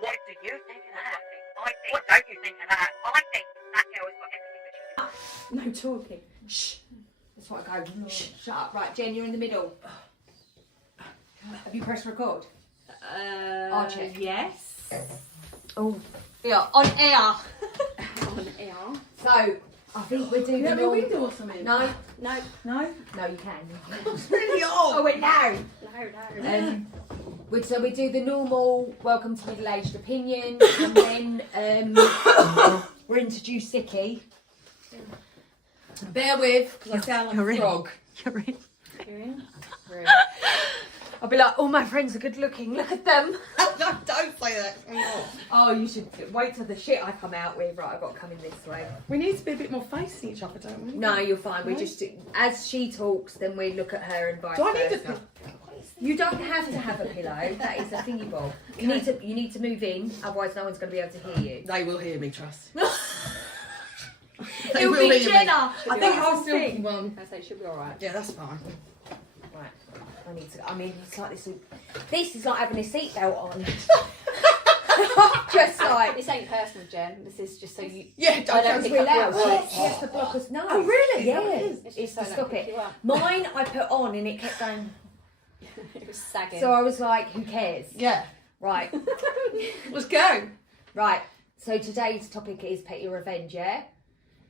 What do you think of that? What don't you think of that? I think that girl has got everything that she wants. No talking. Shh. That's what I go. Shh. Shut up. Right, Jen, you're in the middle. Have you pressed record? I'll check. Yes. Oh, yeah, on air. On air. So, I think we're doing Let me the window or something. No, No. No? no, you can. It's really old. Oh, wait, no. No. So we do the normal welcome to middle-aged opinion, and then we're introduced Sicky. Bear with, because I sound like a frog. You're in. You're in. I'll be like, all my friends are good looking. Look at them. Don't say that. Oh, you should wait till the shit I come out with. Right, I've got to come in this way. We need to be a bit more facing each other, don't we? No, you're fine. We No? just as she talks, then we look at her and vice Do I need versa. to... You don't have to have a pillow. That is a thingy bob. You need to move in, otherwise no one's going to be able to hear you. They will hear me, trust. It'll be Jenna. I think I'll still... Well, I say she'll be alright. yeah, that's fine. Right. I need to. I mean, it's like this. This is like having a seatbelt on. Just like. This ain't personal, Jen. This is just so you. Yeah, I don't don't pick pick up up We're allowed. your Yes, voice. she has to block us. No. Oh, really? Yeah. It's It's just to so stop I don't it. pick you up. Mine I put on and it kept going. It was sagging. So I was like, who cares? Yeah. Right. Let's go. Right. So today's topic is petty revenge. Yeah.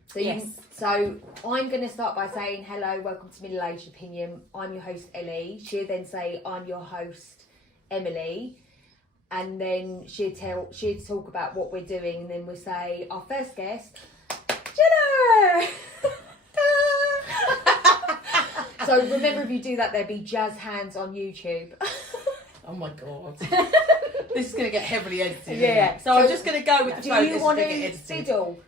So Yes. So I'm going to start by saying hello, welcome to Middle Aged Opinion. I'm your host Ellie. She'll then say I'm your host Emily, and then she'd talk about what we're doing, and then we'll say our first guest, Jenna. So remember, if you do that, there'll be jazz hands on YouTube. Oh my god. This is going to get heavily edited. Yeah. Isn't it? So I'm just going to go with the Do flow. you This is want gonna to get edited. fiddle?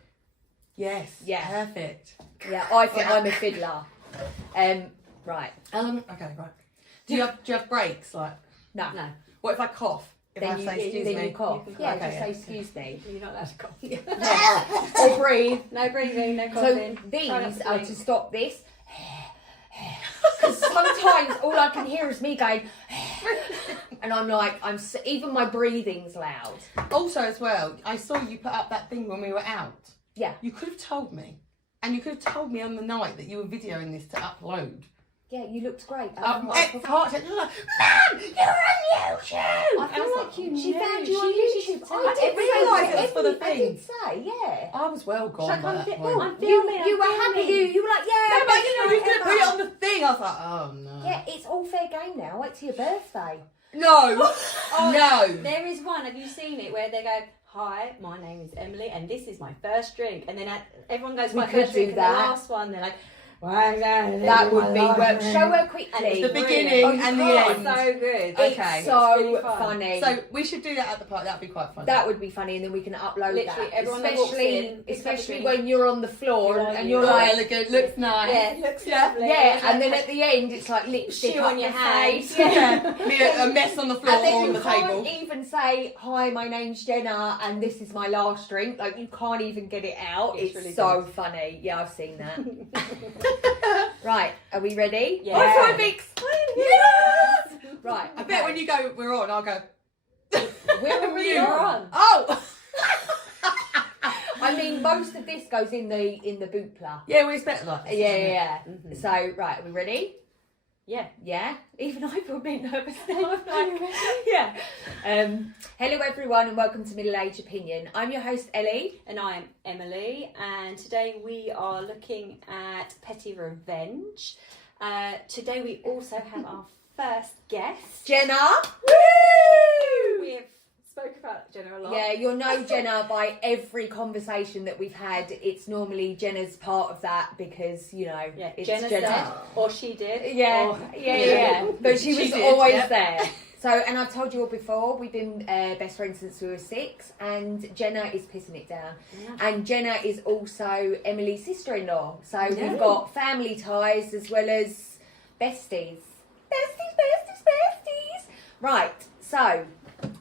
Yes. Yeah. Perfect. Yeah, I think I'm a fiddler. Right. Okay, right. Do you have breaks? Like, No. No. what if I cough? If I say excuse then me? you cough. You can Yeah, cough. just Okay, say yeah. excuse me. You're not allowed to cough. Or breathe. No breathing, no So coughing. these Try not to are blink. to stop this. Because sometimes all I can hear is me going, and I'm like, even my breathing's loud. Also, as well, I saw you put up that thing when we were out. Yeah. You could have told me. And you could have told me on the night that you were videoing this to upload. Yeah, you looked great. It's hard to... Mum, you're on YouTube! I feel like you She knew. found you on She YouTube. I I didn't realise it was for the I did thing. say, yeah. I was well Should I gone by come that fit? point. I'm You filming. were happy. You were like, yeah. No, but you know, you best could have friend put it ever. on the thing. I was like, oh no. Yeah, it's all fair game now. Wait till your birthday. No! No! There is one. Have you seen it where they go, "Hi, my name is Emily, and this is my first drink," and then everyone goes, We "My could first do drink," that. and the last one, they're like, "Well, That would be work. Show her And quickly. it's The beginning Oh, you and the can't. end. so good. Okay. It's so It's really fun. funny. So we should do that at the park. That'd be quite fun. That would be funny, and then we can upload Literally, that. everyone that walks especially in, picks up a especially drink. when you're on the floor You're and you're Oh, like, elegant, looks nice. Yeah, it looks Yeah. lovely. yeah, and then at the end it's like lipstick Shoe up on your the face. face. Yeah. Me a mess on the floor And then or on you the can't table. even say, "Hi, my name's Jenna, and this is my last drink." Like, you can't even get it out. It's It's really so good. funny. Yeah, I've seen that. Right, are we ready? Yeah. I'm so big. Yes! Right. I bet when you go, we're on, I'll go. Where are we You You're on? on. Oh! I mean, most of this goes in the bootler. Yeah, we expect like this. Yeah. Mhm. So, right, are we ready? Yeah. Yeah. Even I feel a bit nervous now. I'm like, yeah. Hello, everyone, and welcome to Middle Age Opinion. I'm your host, Ellie. And I'm Emily, and today we are looking at petty revenge. Today we also have our first guest. Jenna. We have spoke about Jenna a lot. Yeah, you'll know Jenna by every conversation that we've had. It's normally Jenna's part of that because, you know, Yeah, it's Jenna Jenna. said, or she did. Yeah, or- yeah. But she was did, always yeah. there. So, and I've told you all before, we've been best friends since we were 6, and Jenna is pissing it down. Yeah. And Jenna is also Emily's sister-in-law. So Yeah. we've got family ties as well as besties. Besties. Right, so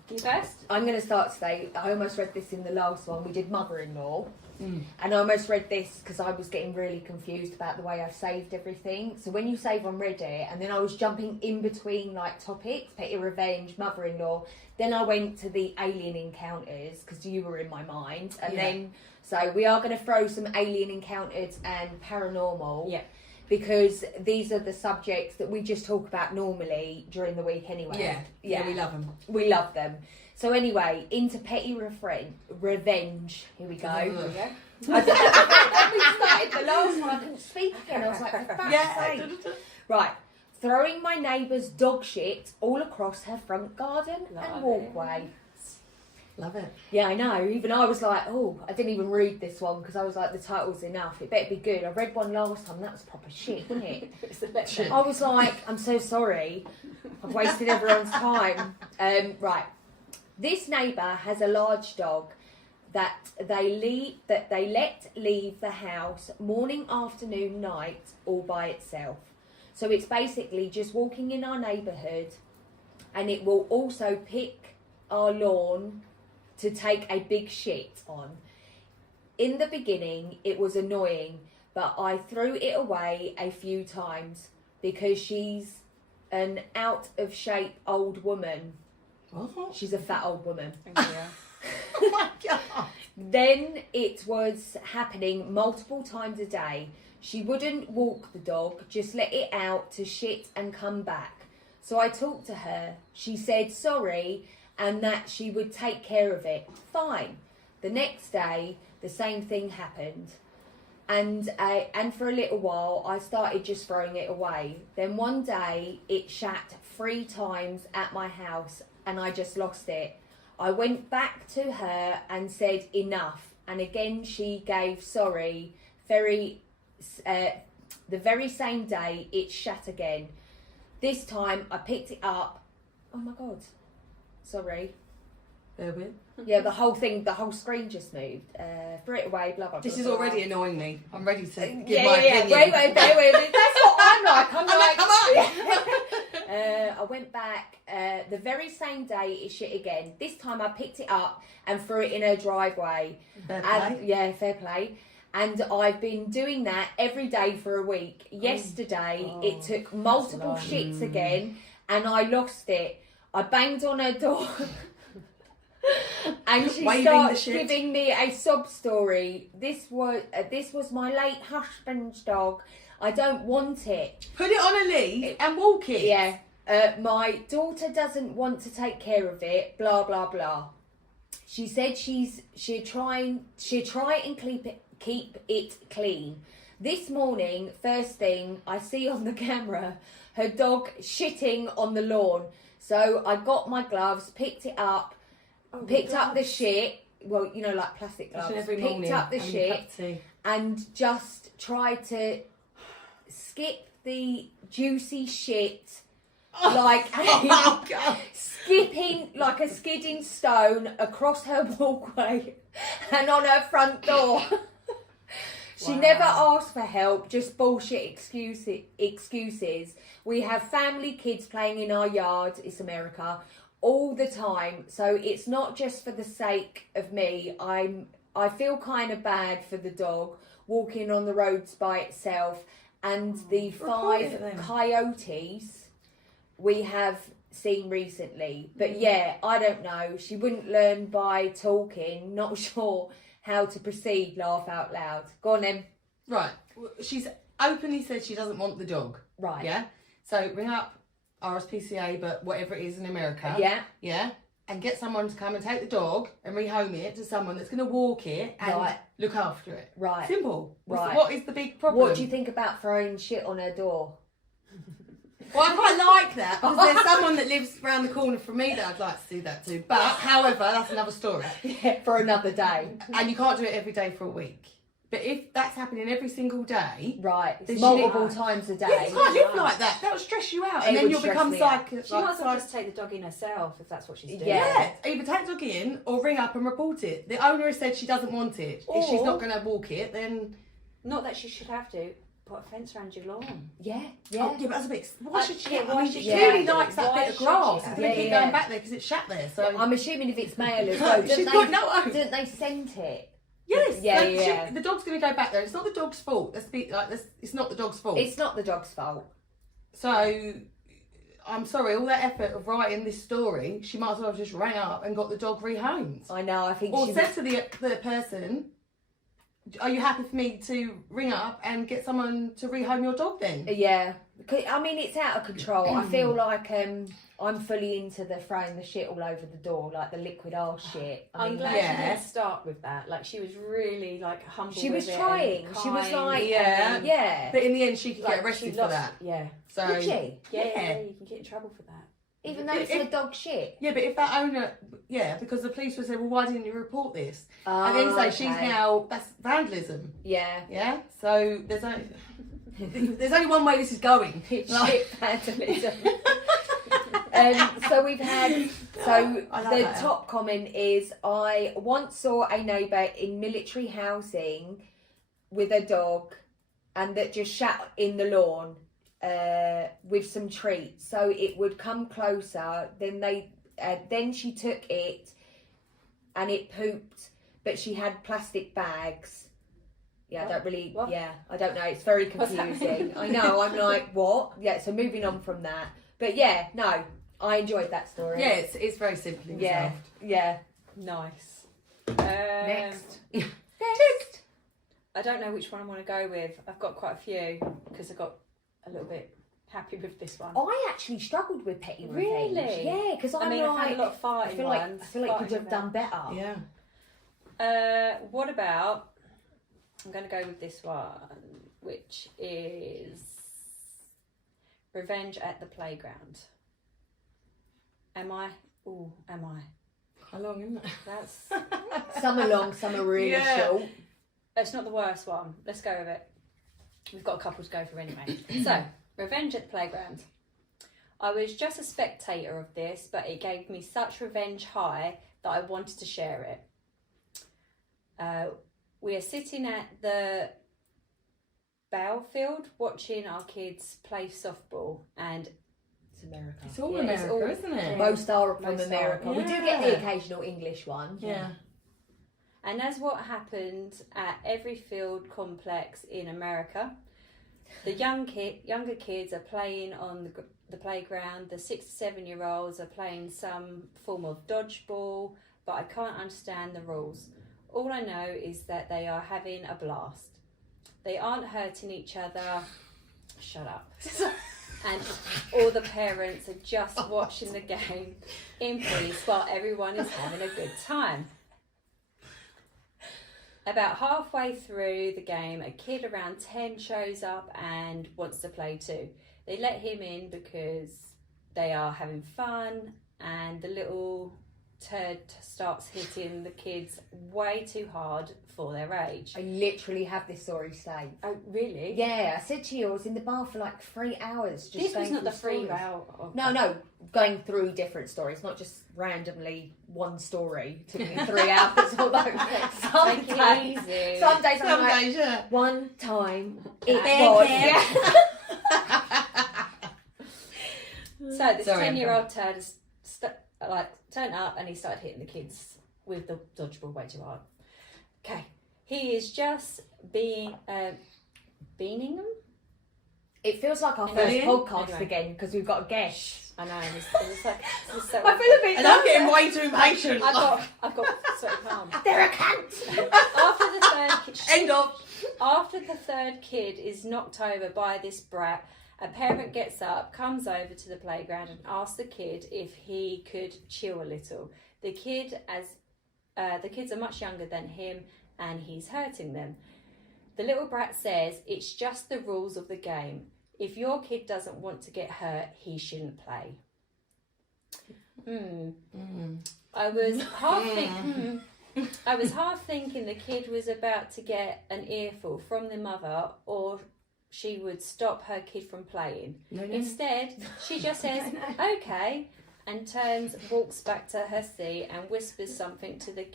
You first? I'm going to start today. I almost read this in the last one. We did mother-in-law. And I almost read this because I was getting really confused about the way I saved everything. So when you save on Reddit, and then I was jumping in between like topics, petty revenge, mother-in-law, then I went to the alien encounters because you were in my mind. And then, so we are going to throw some alien encounters and paranormal. Yeah. Because these are the subjects that we just talk about normally during the week anyway. Yeah, we love them. We love them. So anyway, into petty revenge. Here we go. Ugh. There we go. I don't we started the last one. I couldn't speak again. I was like, for fuck's sake. Right. Throwing my neighbour's dog shit all across her front garden and walkway. Love it. Yeah, I know. Even I was like, oh, I didn't even read this one because I was like, the title's enough. It better be good. I read one last time. That was proper shit, wasn't it? I was like, I'm so sorry. I've wasted everyone's time. Right. This neighbour has a large dog that they let leave the house morning, afternoon, night, all by itself. So it's basically just walking in our neighbourhood, and it will also pick our lawn to take a big shit on. In the beginning, it was annoying, but I threw it away a few times because she's an out of shape old woman. What? She's a fat old woman. Oh my God. Then it was happening multiple times a day. She wouldn't walk the dog, just let it out to shit and come back. So I talked to her. She said sorry and that she would take care of it. Fine. The next day, the same thing happened. And for a little while, I started just throwing it away. Then one day, it shat 3 times at my house and I just lost it. I went back to her and said enough. And again, she gave sorry. The very same day, it shat again. This time, I picked it up. Oh my God. Sorry. There we. Yeah, the whole screen just moved. Threw it away, blah, blah, blah. This is blah, already blah. annoying me. I'm ready to give Yeah, my yeah, opinion. wait, bear with me. That's what I'm like. I'm like, come on. I went back the very same day it shit again. This time I picked it up and threw it in her driveway. Fair And, play. yeah, fair play. And I've been doing that every day for a week. Yesterday it took multiple shits again and I lost it. I banged on her door and she Waving started the shit. giving me a sob story. This was my late husband's dog. I don't want it. Put it on a lead and walk it. Yeah. My daughter doesn't want to take care of it. Blah blah blah. She said she'd try and keep it clean. This morning, first thing I see on the camera, her dog shitting on the lawn. So I got my gloves, picked it up, picked up the shit. Well, you know, like plastic gloves. Every Picked morning, up the having a cup shit of tea. and just tried to skip the juicy shit. Like Oh, God. skipping like a skidding stone across her walkway and on her front door. She never asked for help, just bullshit excuses. We have family kids playing in our yard, it's America, all the time. So it's not just for the sake of me. I feel kind of bad for the dog walking on the roads by itself and the Report it 5 then. coyotes we have seen recently. But yeah, I don't know. She wouldn't learn by talking. Not sure how to proceed. Laugh out loud. Go on then. Right. She's openly said she doesn't want the dog. Right. Yeah. So ring up RSPCA, but whatever it is in America. Yeah. Yeah. And get someone to come and take the dog and rehome it to someone that's going to walk it and Right. look after it. Right. Simple. Right. What is the big problem? What do you think about throwing shit on her door? Well, I quite like that because there's someone that lives around the corner from me that I'd like to do that to. But, however, that's another story. Yeah, for another day. And you can't do it every day for a week. But if that's happening every single day, Right. Then she Multiple needs- times a day. yeah, you can't live like that. That would stress you out. It And then would you'll stress become me out. She might as well just take the dog in herself if that's what she's doing. Yeah. Yeah, either take the dog in or ring up and report it. The owner has said she doesn't want it. If she's Or- not going to walk it, then... Not that she should have to. Put a fence around your lawn. Yeah. Oh, Yeah. yeah, but that's a bit... Why should she? yeah, I why mean, should she she clearly have to? likes that Why bit of should she grass. have It's going to to? keep Yeah, going yeah. back there because it's shat there. So I'm assuming if it's male as well. She's got no own. Didn't they scent it? Yes. Yeah, so yeah. the dog's going to go back there. It's not the dog's fault. It's not the dog's fault. It's not the dog's fault. So, I'm sorry, all that effort of writing this story, she might as well have just rang up and got the dog rehomed. I know. I think Or she. said to the person, are you happy for me to ring up and get someone to rehome your dog then? Yeah, I mean it's out of control. I feel like I'm fully into the throwing the shit all over the door, like the liquid arse shit. I I'm mean, glad Yeah. she didn't start with that. Like, she was really, like, humble she with was it and trying. She was kind. like, Yeah. yeah. But in the end, she could Like, get arrested she for lost- that. Yeah. So, Did she? Yeah, Yeah. you can get in trouble for that. Even though it's If- a dog shit. Yeah, but if that owner, because the police would say, well, why didn't you report this? And then say she's okay. now, that's vandalism. Yeah. Yeah? So there's only one way this is going. Shit vandalism. So we've had. So I like the that. top comment is: I once saw a neighbour in military housing with a dog, and that just sat in the lawn with some treats. So it would come closer. Then she took it, and it pooped, but she had plastic bags. Yeah, I don't really. What? Yeah, I don't know. It's very What's that confusing. mean? I know. I'm like, what? Yeah. So moving on from that, but yeah, no, I enjoyed that story. Yeah, it's very simply Yeah. resolved. Yeah. Nice. Next. Next. I don't know which one I want to go with. I've got quite a few because I got a little bit happy with this one. I actually struggled with petty revenge. Really? Yeah, because I mean, I've had a lot of fighting I feel like ones. I feel like you could have done better. Yeah. What about? I'm going to go with this one, which is revenge at the playground. Am I? Ooh, am I? How long, isn't it? That's. Some are long, some are really Yeah. short. It's not the worst one. Let's go with it. We've got a couple to go for anyway. So, revenge at the playground. I was just a spectator of this, but it gave me such revenge high that I wanted to share it. We are sitting at the battlefield watching our kids play softball, and It's America. It's all Yeah, it's America, all- isn't it? yeah. Most are from Most are. America. We do get the occasional English one. Yeah. And as what happened at every field complex in America, the younger kids are playing on the playground. The 6 to 7 year olds are playing some form of dodgeball, but I can't understand the rules. All I know is that they are having a blast. They aren't hurting each other. Shut up. And all the parents are just watching the game in peace while everyone is having a good time. About halfway through the game, a kid around 10 shows up and wants to play too. They let him in because they are having fun, and the little turd starts hitting the kids way too hard for their age. I literally have this story saved. Oh, really? Yeah, I said to you, I was in the bar for like 3 hours. Just This was going not the through free stories. route. No, going through different stories, not just randomly one story. Took me 3 hours. Although some Take it days, easy. some days I'm Some like, days, yeah. one time it Bang was. him. Yeah. So this Sorry, 10-year-old turd has turned up and he started hitting the kids with the dodgeball way too hard. Okay, he is just being beaning them. It feels like our first Anyway. podcast Anyway. again because we've got a guest. I know. It's like it's so I feel a bit And I'm getting way too impatient. I've got sweaty palms. They're a cunt. After the third kid is knocked over by this brat, a parent gets up, comes over to the playground and asks the kid if he could chill a little. The kids are much younger than him and he's hurting them. The little brat says it's just the rules of the game. If your kid doesn't want to get hurt, he shouldn't play. I was half thinking the kid was about to get an earful from the mother, or she would stop her kid from playing. No. Instead, she just says, okay, and walks back to her seat and whispers something to the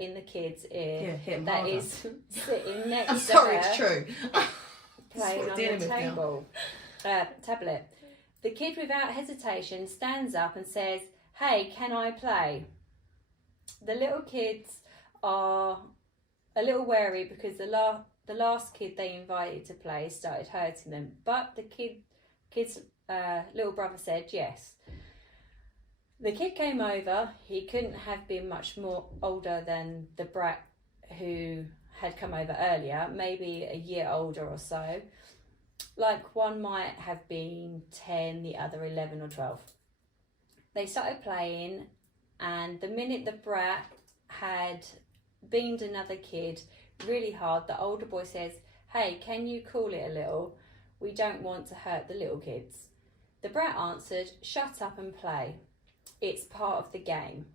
in the kid's ear Yeah, hit him that harder. is sitting next I'm to sorry, her, it's true. playing That's what on we're the dealing with now. tablet. The kid, without hesitation, stands up and says, "Hey, can I play?" The little kids are a little wary because the last kid they invited to play started hurting them, but the kid's little brother said yes. The kid came over. He couldn't have been much more older than the brat who had come over earlier, maybe a year older or so. Like one might have been 10, the other 11 or 12. They started playing, and the minute the brat had beamed another kid really hard, the older boy says, "Hey, can you cool it a little? We don't want to hurt the little kids." The brat answered, "Shut up and play. It's part of the game."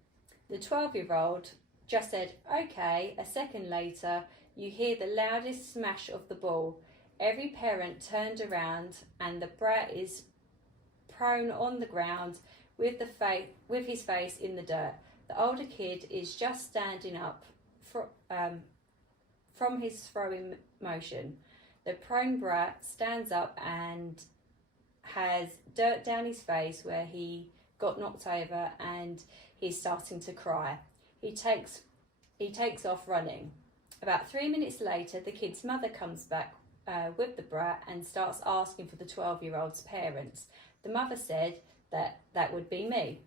The 12-year-old just said, "Okay." A second later, you hear the loudest smash of the ball. Every parent turned around, and the brat is prone on the ground with his face in the dirt. The older kid is just standing up from his throwing motion. The prone brat stands up and has dirt down his face where he got knocked over, and he's starting to cry. He takes off running. About 3 minutes later, the kid's mother comes back with the brat and starts asking for the 12-year-old's parents. The mother said that would be me.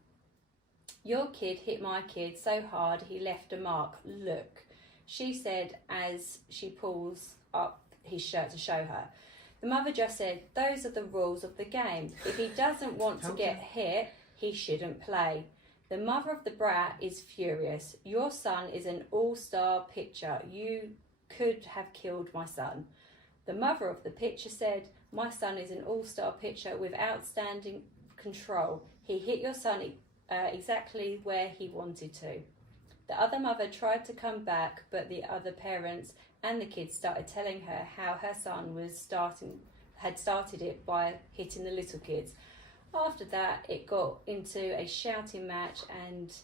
"Your kid hit my kid so hard he left a mark. Look," she said as she pulls up his shirt to show her. The mother just said, "Those are the rules of the game. If he doesn't want to get hit, he shouldn't play." The mother of the brat is furious. "Your son is an all-star pitcher. You could have killed my son." The mother of the pitcher said, "My son is an all-star pitcher with outstanding control. He hit your son exactly where he wanted to." The other mother tried to come back, but the other parents and the kids started telling her how her son had started it by hitting the little kids. After that, it got into a shouting match, and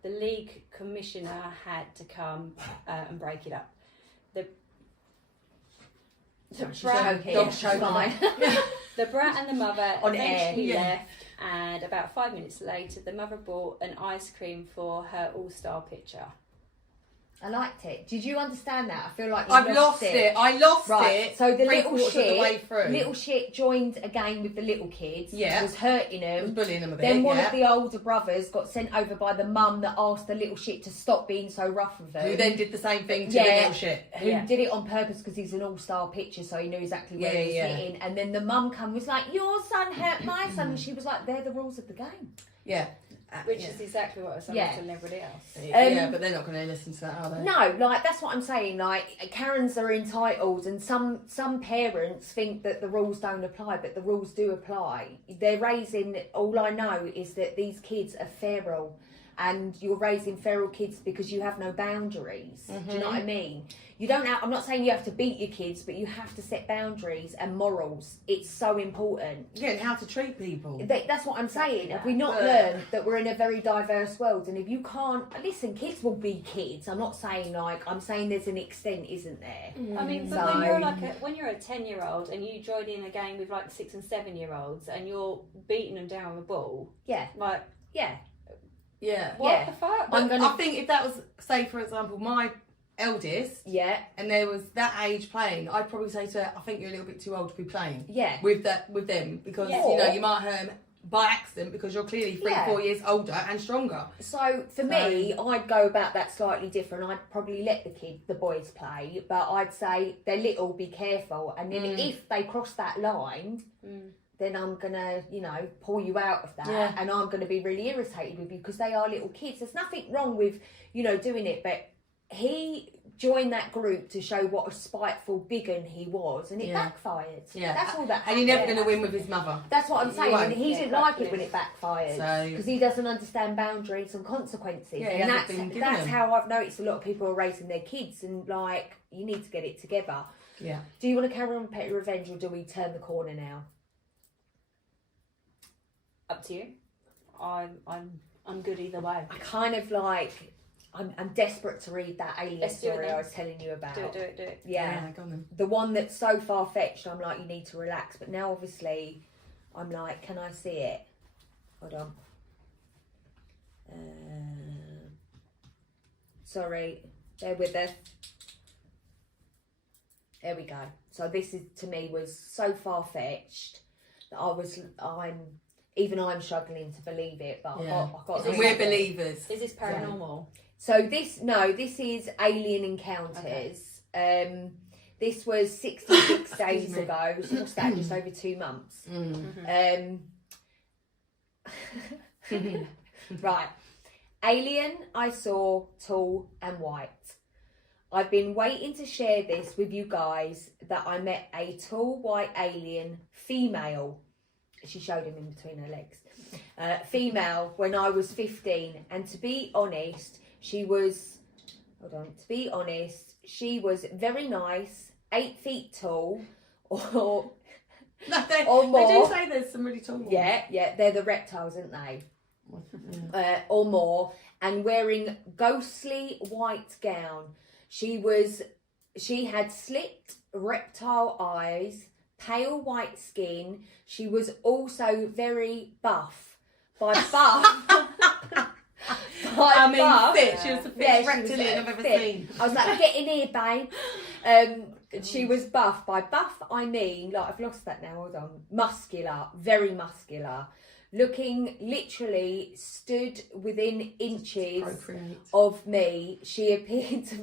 the league commissioner had to come and break it up. The brat and the mother On eventually air. left, and about 5 minutes later, the mother bought an ice cream for her all-star pitcher. I liked it. Did you understand that? I feel like I've lost it. I lost Right, it. so the three little quarters of the way shit, through. little shit joined a game with the little kids. Yeah. Was hurting I was them. bullying them a bit. Then one yeah. of the older brothers got sent over by the mum that asked the little shit to stop being so rough with them. Who then did the same thing to the Yeah. little shit. Who Yeah. did it on purpose because he's an all-star pitcher, so he knew exactly where he was Yeah. hitting. And then the mum was like, "Your son hurt my son," and she was like, "They're the rules of the game." Yeah. Which yeah. is exactly what I was Yeah. telling everybody else. Yeah, but they're not going to listen to that, are they? No, like that's what I'm saying. Like Karens are entitled, and some parents think that the rules don't apply, but the rules do apply. They're raising. All I know is that these kids are feral, and you're raising feral kids because you have no boundaries. Do you know what I mean? You don't. I'm not saying you have to beat your kids, but you have to set boundaries and morals. It's so important. Yeah, and how to treat people. That's what I'm saying. Have we not But- learned that we're in a very diverse world? And if you can't listen, kids will be kids. I'm not saying I'm saying there's an extent, isn't there? I mean, but So- when you're a 10-year-old and you join in a game with like 6 and 7-year-olds and you're beating them down with a ball, Yeah, like yeah. Yeah. what Yeah. the fuck? I'm But gonna- I think if that was, say, for example, my eldest, Yeah, and there was that age playing, I'd probably say to her, I think you're a little bit too old to be playing yeah. with them because Yeah. you know you might hurt 'em by accident because you're clearly 3-4 Yeah. years older and stronger. So for me, I'd go about that slightly different. I'd probably let the boys play, but I'd say they're little, be careful. And then if they cross that line, then I'm gonna, pull you out of that, Yeah. and I'm gonna be really irritated with you because they are little kids. There's nothing wrong with, doing it, but he joined that group to show what a spiteful biggin he was, and it Yeah. backfired. Yeah. That's all that. And you're never happened. going to win with his mother. That's what I'm saying. won't. And he Yeah, didn't like it exactly. when it backfired So- because he doesn't understand boundaries and consequences. Yeah, he and hasn't been given that's them. how I've noticed a lot of people are raising their kids, and you need to get it together. Yeah. Do you want to carry on with Petty Revenge, or do we turn the corner now? Up to you. I'm good either way. I kind of I'm desperate to read that alien Let's do it story then. I was telling you about. Do it. Yeah. Go on then. The one that's so far fetched, I'm like, you need to relax. But now, obviously, I'm like, can I see it? Hold on. Sorry, bear with us. There we go. So this is, to me, was so far-fetched that I'm struggling to believe it, but Yeah. I got And we're believers. Is this paranormal? So this is Alien Encounters. This was 66 days me. ago. So what's that? Just over 2 months. Right. Alien I saw tall and white. I've been waiting to share this with you guys that I met a tall white alien female. She showed him in between her legs. Female when I was 15, and to be honest, she was very nice, 8 feet tall, or Or more. They do say there's some really tall ones. yeah, they're the reptiles, aren't they? Or more, and wearing ghostly white gown. She had slit reptile eyes, pale white skin. She was also very buff. By buff, fit. She was the fittest reptilian I've ever seen. I was like, get in here, babe. She was buff. By buff, I mean, like, I've lost that now, hold on. Muscular, very muscular. Looking, literally stood within inches of me. She appeared to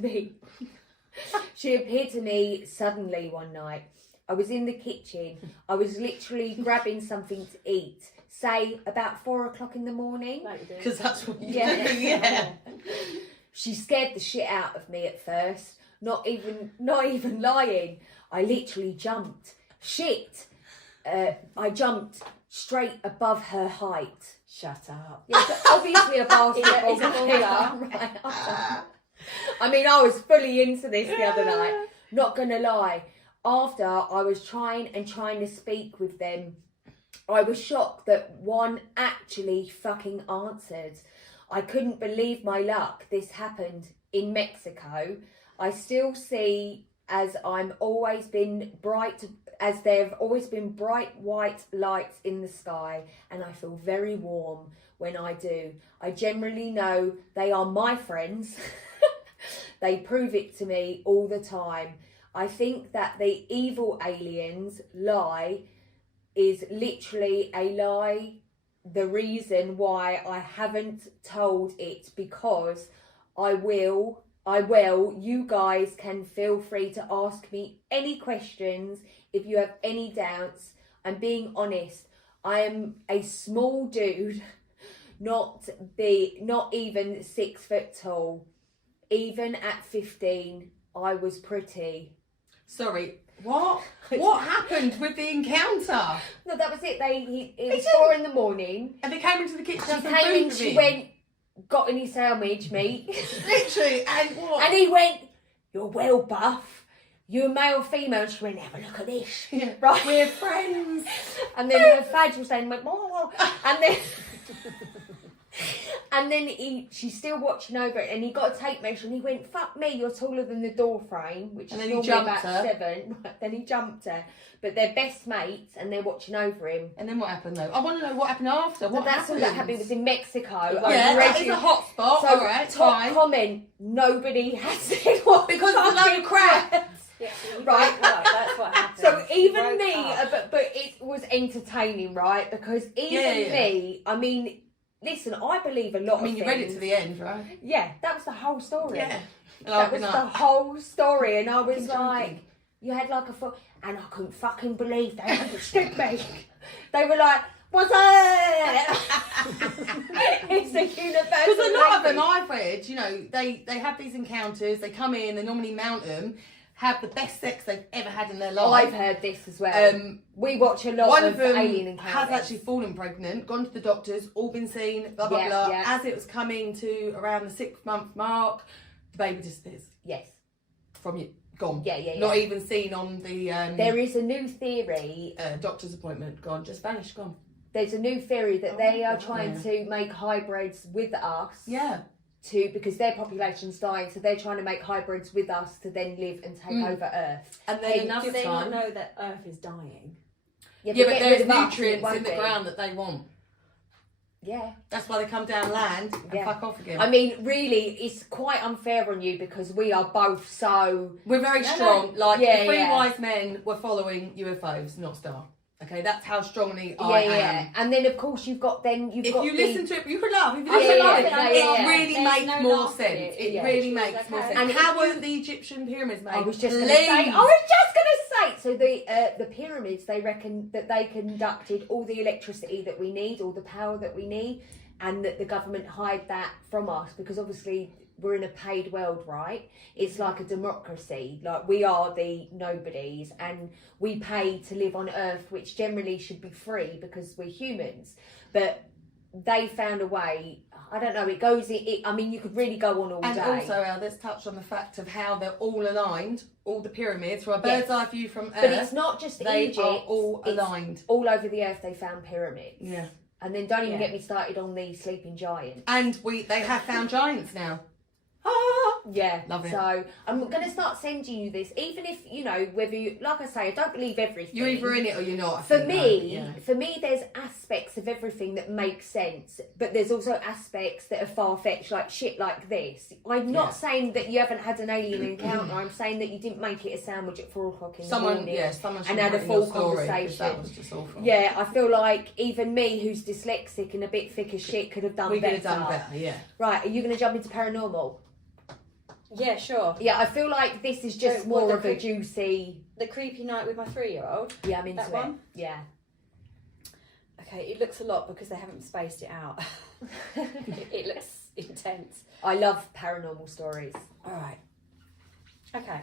me suddenly one night. I was in the kitchen. I was literally grabbing something to eat. Say about 4 o'clock in the morning. Because that's what you do. Yeah. She scared the shit out of me at first. Not even lying. I literally jumped. Shit. I jumped straight above her height. Shut up. Yeah, so obviously a basketball player. Right. I mean, I was fully into this the other night. Not gonna lie. After I was trying to speak with them, I was shocked that one actually fucking answered. I couldn't believe my luck. This happened in Mexico. I still see as there have always been bright white lights in the sky, and I feel very warm when I do. I generally know they are my friends. They prove it to me all the time. I think that the evil aliens lie is literally a lie. The reason why I haven't told it, because I will. You guys can feel free to ask me any questions if you have any doubts. I'm being honest. I am a small dude, not even 6 foot tall. Even at 15, I was pretty. Sorry, what? What happened with the encounter? No, that was it. It was 4 in the morning. And they came into the kitchen. She came in, she went, got any sandwich meat. Literally, and what? And he went, you're well buff. You're male, female. She went, have a look at this. Yeah. Right. We're friends. And then her fag was saying, went, oh. And then she's still watching over it, and he got a tape measure, and he went, fuck me, you're taller than the door frame, which and is then normally about her. 7. Then he jumped her. But they're best mates, and they're watching over him. And then what happened though? I want to know what happened after. So that's all that happened. It was in Mexico. Yeah, that is a hot spot. So, all right, top fine. comment, nobody has said what Because it's a load of crap. Yeah, Right. That's what happened. So even He me, woke up. but it was entertaining, right? Because even me, I mean, listen, I believe a lot of things. You read it to the end, right? Yeah, that was the whole story. Yeah. That was the whole story, and I was Fucking like, joking. you had like a foot, and I couldn't fucking believe they understood me. They were like, what's that? It's a universal. Because a lot of them language. I've read, they have these encounters, they come in, they normally mount them, have the best sex they've ever had in their life. I've heard this as well. We watch a lot One of of them alien encounters. has actually fallen pregnant, gone to the doctors, all been seen, blah, blah, Yeah, blah. yeah. As it was coming to around the 6-month mark, the baby disappears Yes. from you. Gone. Yeah. Not even seen on the There is a new theory. doctor's appointment. Gone. Just vanished. Gone. There's a new theory that they are God, trying to make hybrids with us. Yeah. Because their population's dying, so they're trying to make hybrids with us to then live and take over Earth. And then Do another they not time. know that Earth is dying? Yeah, but get rid there's of us, it nutrients won't in the be. ground that they want. Yeah. That's why they come down land and Yeah. fuck off again. I mean, really, it's quite unfair on you because we are both so... We're very No, strong. no. Like, Yeah, the three yeah. wise men were following UFOs, not Star. Okay, that's how strongly Yeah, I yeah. am. And then, of course, you've got If you listen to it, you could laugh. If you Oh, listen yeah, to it, yeah, it yeah. really There's makes no more laughing sense. it. It Yeah. really She was makes like, more "How sense. And And how if were you- the Egyptian pyramids made? I was just going to say, so the pyramids, they reckon that they conducted all the electricity that we need, all the power that we need, and that the government hide that from us because obviously we're in a paid world, right? It's like a democracy. Like, we are the nobodies and we pay to live on Earth, which generally should be free because we're humans. But they found a way. I don't know. It goes. I mean, you could really go on all And day. also, let's touch on the fact of how they're all aligned, all the pyramids, from a bird's eye view from Earth. But it's not just they Egypt. are all it's aligned. all over the earth. They found pyramids. Yeah. And then don't even Yeah. get me started on the sleeping giant. And they have found giants now. Ah! Yeah, Love it. So I'm going to start sending you this, even if, you know, whether you, like I say, I don't believe everything. You're either in it or you're not. I For think, me, though, yeah. for me, there's aspects of everything that make sense, but there's also aspects that are far fetched, like shit like this. I'm not Yeah. saying that you haven't had an alien encounter. I'm saying that you didn't make it a sandwich at 4:00 in the Someone morning. should and had a write your full story, 'cause conversation. That was just awful. Yeah, I feel like even me, who's dyslexic and a bit thick as shit, could have done We better. could have done better, yeah. Right, are you going to jump into paranormal? Yeah, sure. Yeah, I feel like this is just So, more what, of a juicy. The creepy night with my 3-year-old. Yeah, I'm into That it. one? Yeah. Okay, it looks a lot because they haven't spaced it out. It looks intense. I love paranormal stories. All right. Okay.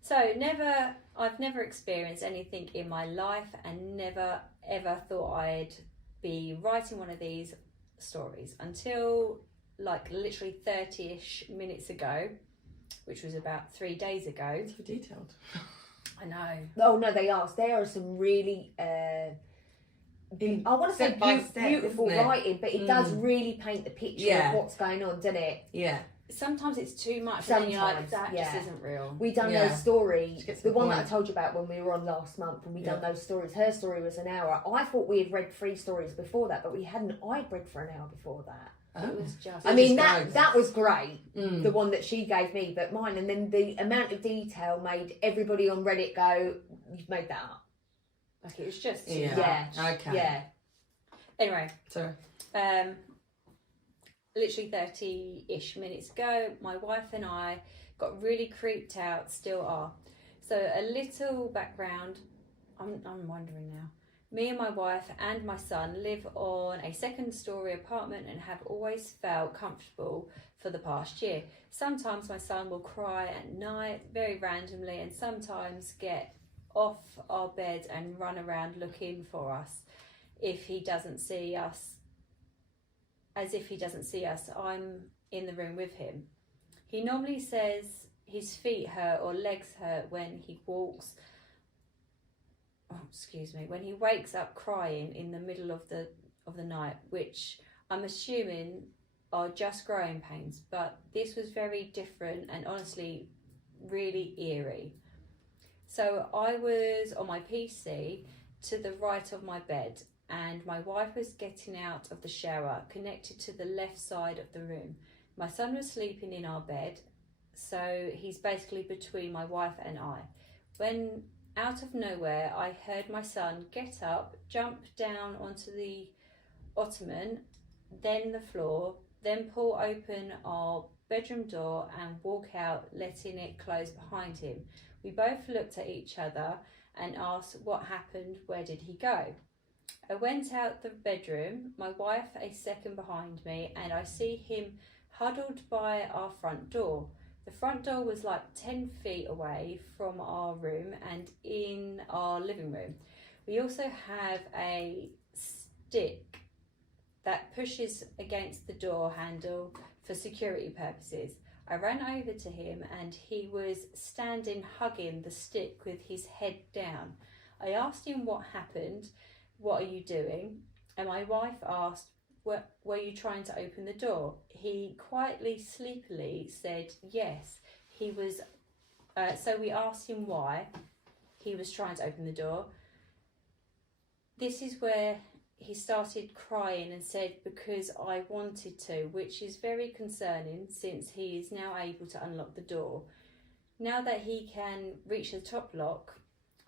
So I've never experienced anything in my life and never ever thought I'd be writing one of these stories until like literally 30-ish minutes ago, which was about 3 days ago. It's for detailed. I know. Oh no, they are. There are some really, I want to say Step by step, beautiful isn't it? writing, but it does really paint the picture Yeah. of what's going on, doesn't it? Yeah. Sometimes it's too much and then you're like, Sometimes, that yeah. just isn't real. We done Yeah. those stories, Just gets the to the one that I point. told you about when we were on last month, and we done Yeah. those stories. Her story was an hour. I thought we had read 3 stories before that, but we hadn't. I'd read for an hour before that. It was just I mean, just that goes. that was great, Mm. the one that she gave me, but mine, and then the amount of detail made everybody on Reddit go, "You've made that up." like it was just too Yeah. much. Okay. Yeah. Anyway, So, literally 30-ish minutes ago, my wife and I got really creeped out, still are. So a little background, I'm wondering now. Me and my wife and my son live on a 2nd-storey apartment and have always felt comfortable for the past year. Sometimes my son will cry at night, very randomly, and sometimes get off our bed and run around looking for us if he doesn't see us. As if he doesn't see us, I'm in the room with him. He normally says his feet hurt or legs hurt when he walks. When he wakes up crying in the middle of the night, which I'm assuming are just growing pains. But this was very different and honestly really eerie. So I was on my PC to the right of my bed, and my wife was getting out of the shower, connected to the left side of the room. My son was sleeping in our bed, so he's basically between my wife and I. When out of nowhere, I heard my son get up, jump down onto the ottoman, then the floor, then pull open our bedroom door and walk out, letting it close behind him. We both looked at each other and asked what happened, where did he go? I went out the bedroom, my wife a second behind me, and I see him huddled by our front door. The front door was like 10 feet away from our room and in our living room. We also have a stick that pushes against the door handle for security purposes. I ran over to him and he was standing hugging the stick with his head down. I asked him what happened, what are you doing? And my wife asked, were you trying to open the door? He quietly, sleepily said yes. He was, so we asked him why he was trying to open the door. This is where he started crying and said, because I wanted to, which is very concerning since he is now able to unlock the door. Now that he can reach the top lock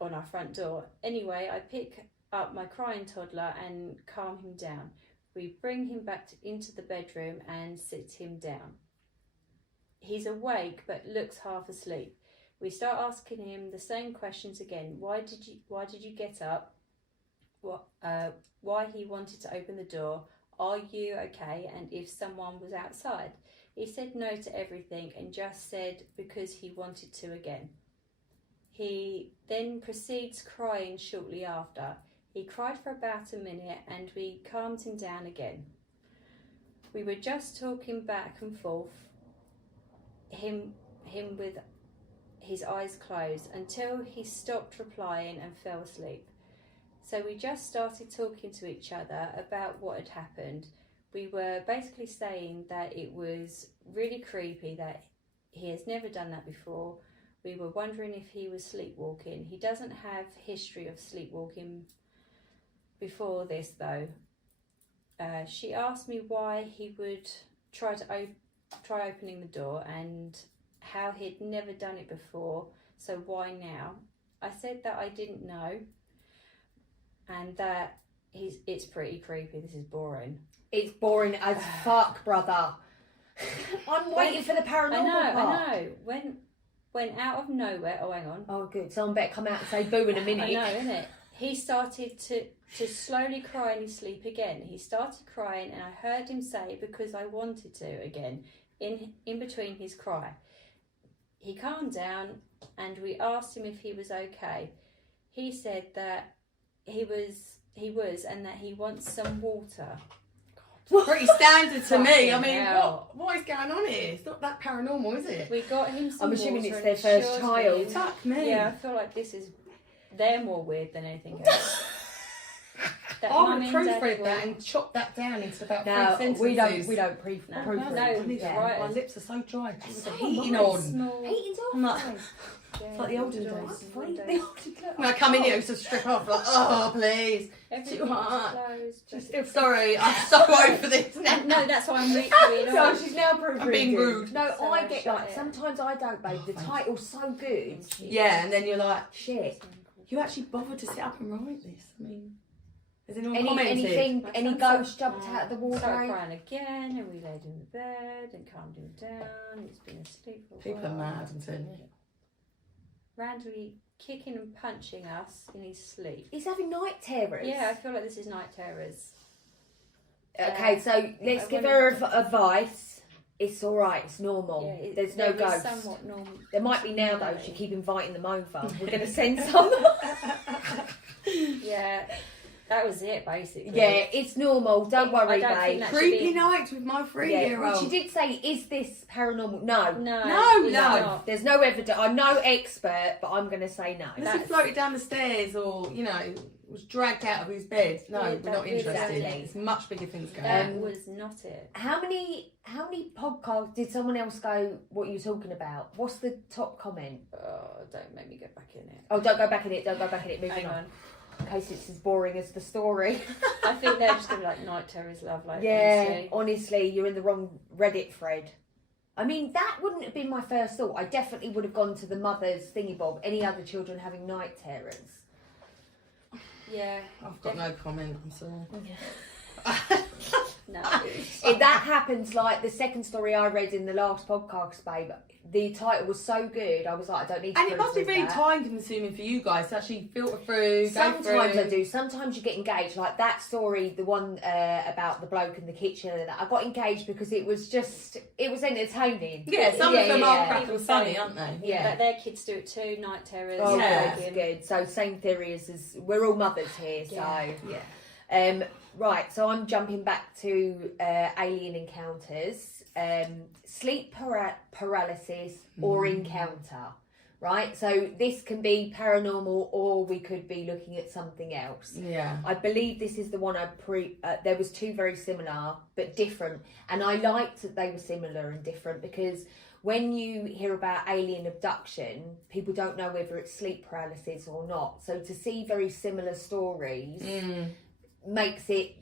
on our front door. Anyway, I pick up my crying toddler and calm him down. We bring him back into the bedroom and sit him down. He's awake but looks half asleep. We start asking him the same questions again. Why did you get up? Why he wanted to open the door? Are you okay? And if someone was outside? He said no to everything and just said because he wanted to again. He then proceeds crying shortly after. He cried for about a minute and we calmed him down again. We were just talking back and forth, him with his eyes closed, until he stopped replying and fell asleep. So we just started talking to each other about what had happened. We were basically saying that it was really creepy, that he has never done that before. We were wondering if he was sleepwalking. He doesn't have history of sleepwalking before this though. She asked me why he would try opening the door and how he'd never done it before, so why now? I said that I didn't know and that it's pretty creepy. This is boring. It's boring as fuck, brother. I'm waiting for the paranormal part. I know. When out of nowhere, oh hang on. Oh good, someone better come out and say boo in a minute. I know, innit? He started to slowly cry in his sleep again. He started crying and I heard him say, because I wanted to again, in between his cry. He calmed down and we asked him if he was okay. He said that he was and that he wants some water. Pretty standard to me. I mean, hell. what is going on here? It's not that paranormal, is it? We got him some I'm assuming water it's and their he first assured child. me- Fuck me. Yeah, I feel like they're more weird than anything else. That I mummy would and daddy proofread were- that and chop that down into about Now 3 sentences. we don't No. proofread. No, Honestly, right. my lips are so dry. With the so heating am I. on. Small. Heating's off. I'm like, Yeah, it's like the olden windows, days. windows. When I come in here, I used to strip off like, oh please. Everything Too hot. was closed. Just, sorry, I'm so over this now. No, that's why I'm reading So on. she's now proofreading. I'm being rude. No, So I get shut like it. sometimes I don't, babe. The title's so good. Yeah, and then you're like, Shit. you actually bothered to sit up and write this? I mean, has anyone Any commented? anything? My Any son ghosts started- jumped out of the Started wardrobe? crying again, and we laid in the bed and calmed him down. He's been asleep for a People are while. mad, I'm telling you. Randomly kicking and punching us in his sleep. He's having night terrors. Yeah, I feel like this is night terrors. Okay, so let's I give wanna- her advice. It's all right. It's normal. Yeah, There's no there is ghosts. Somewhat normal. There might be now though. No. If you keep inviting them over, we're gonna send some. Yeah, that was it basically. Yeah, it's normal. Don't worry, I don't think babe. that- Creepy be- nights with my Yeah, 3-year-old. she did say, "Is this paranormal?" No, No, No, it's no. not. there's no evidence. I'm no expert, but I'm gonna say no. Unless he floated down the stairs or, you know, was dragged out of his bed. No, Yeah, we're that not really interested. exactly. There's much bigger things going That on. was not it. How many podcasts did someone else go? What you talking about? What's the top comment? Oh, don't make me go back in it. Oh, don't go back in it. Don't go back in it. Moving Hang on. on. In case it's as boring as the story. I think they're just gonna be like night terrors, love. Like, Yeah, honestly. honestly, you're in the wrong Reddit thread. I mean, that wouldn't have been my first thought. I definitely would have gone to the mother's thingy bob. Any other children having night terrors? Yeah. I've got no comment, I'm sorry. No. If that happens, like the second story I read in the last podcast, babe, the title was so good. I was like, I don't need to. And it must be proofread really that. time consuming for you guys to actually filter through, go Sometimes through. I do. Sometimes you get engaged. Like that story, the one about the bloke in the kitchen, and that. I got engaged because it was entertaining. Yeah, some of them are yeah. crap and funny, aren't they? Yeah. But their kids do it too. Night terrors. Oh, Yeah. good, good. So same theory as we're all mothers here. Yeah. So Yeah. right. So I'm jumping back to alien encounters, sleep paralysis or encounter. Right. So this can be paranormal, or we could be looking at something else. Yeah. I believe this is the one there was two very similar but different, and I liked that they were similar and different because when you hear about alien abduction, people don't know whether it's sleep paralysis or not. So to see very similar stories makes it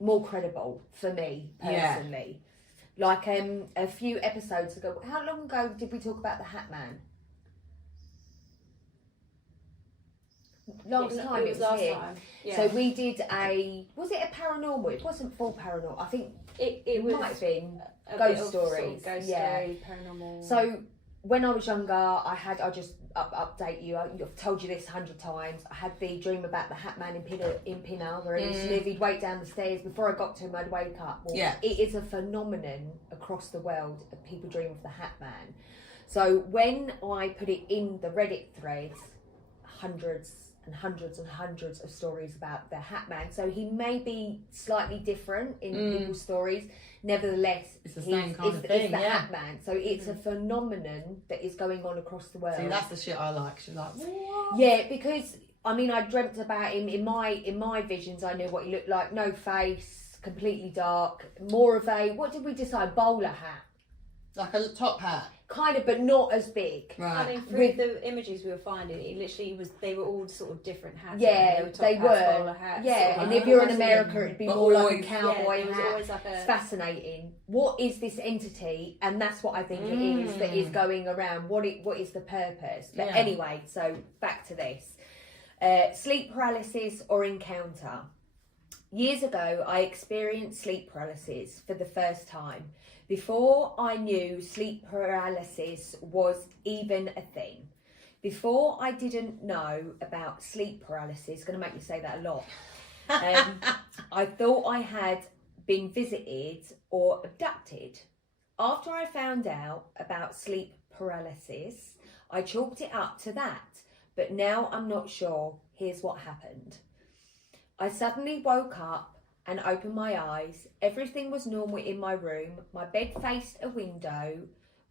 more credible for me personally. Like a few episodes ago, how long ago did we talk about the Hat Man? Last time it was last here. time. Yeah. So we did was it a paranormal? It wasn't full paranormal. I think it was might have been a ghost bit of sort of stories. ghost Yeah. story, paranormal. So when I was younger, I just update you. I've told you this 100 times. I had the dream about the Hat Man in Pinner, where he used to live. He'd wait down the stairs. Before I got to him, I'd wake up. Well, it is a phenomenon across the world of people dream of the Hat Man. So when I put it in the Reddit threads, hundreds and hundreds and hundreds of stories about the Hat Man. So he may be slightly different in people's stories. Nevertheless, it's the same kind of thing. It's the Hat Man. So it's a phenomenon that is going on across the world. See, that's the shit I like. She's like, what? Yeah, because I mean, I dreamt about him in my visions. I knew what he looked like. No face, completely dark. More of a, what did we decide? Bowler hat. Like a top hat. Kind of, but not as big. Right. I mean, through the images we were finding, it literally was. They were all sort of different hats. Yeah, they were. Top hats, bowler hats, yeah, sort of and like if you're in that. America, it'd be But more like a always- cowboy it was hat. always like a. It's fascinating. What is this entity? And that's what I think it is that is going around. What is the purpose? But anyway, so back to this. Sleep paralysis or encounter. Years ago, I experienced sleep paralysis for the first time. Before I knew sleep paralysis was even a thing. Before I didn't know about sleep paralysis, going to make me say that a lot. I thought I had been visited or abducted. After I found out about sleep paralysis, I chalked it up to that, but now I'm not sure. Here's what happened. I suddenly woke up and opened my eyes. Everything was normal in my room. My bed faced a window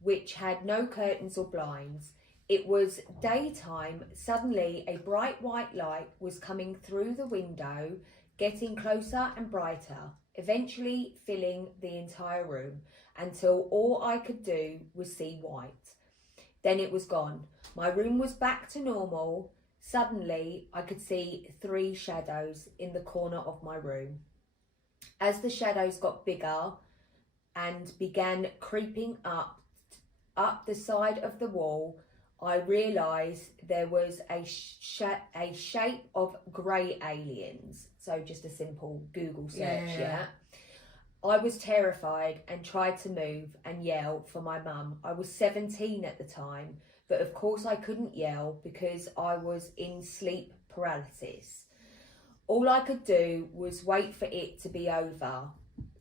which had no curtains or blinds. It was daytime. Suddenly a bright white light was coming through the window, getting closer and brighter, eventually filling the entire room until all I could do was see white. Then it was gone. My room was back to normal. Suddenly I could see 3 shadows in the corner of my room. As the shadows got bigger and began creeping up the side of the wall, I realised there was a shape of grey aliens. So just a simple Google search, yeah. I was terrified and tried to move and yell for my mum. I was 17 at the time, but of course I couldn't yell because I was in sleep paralysis. All I could do was wait for it to be over,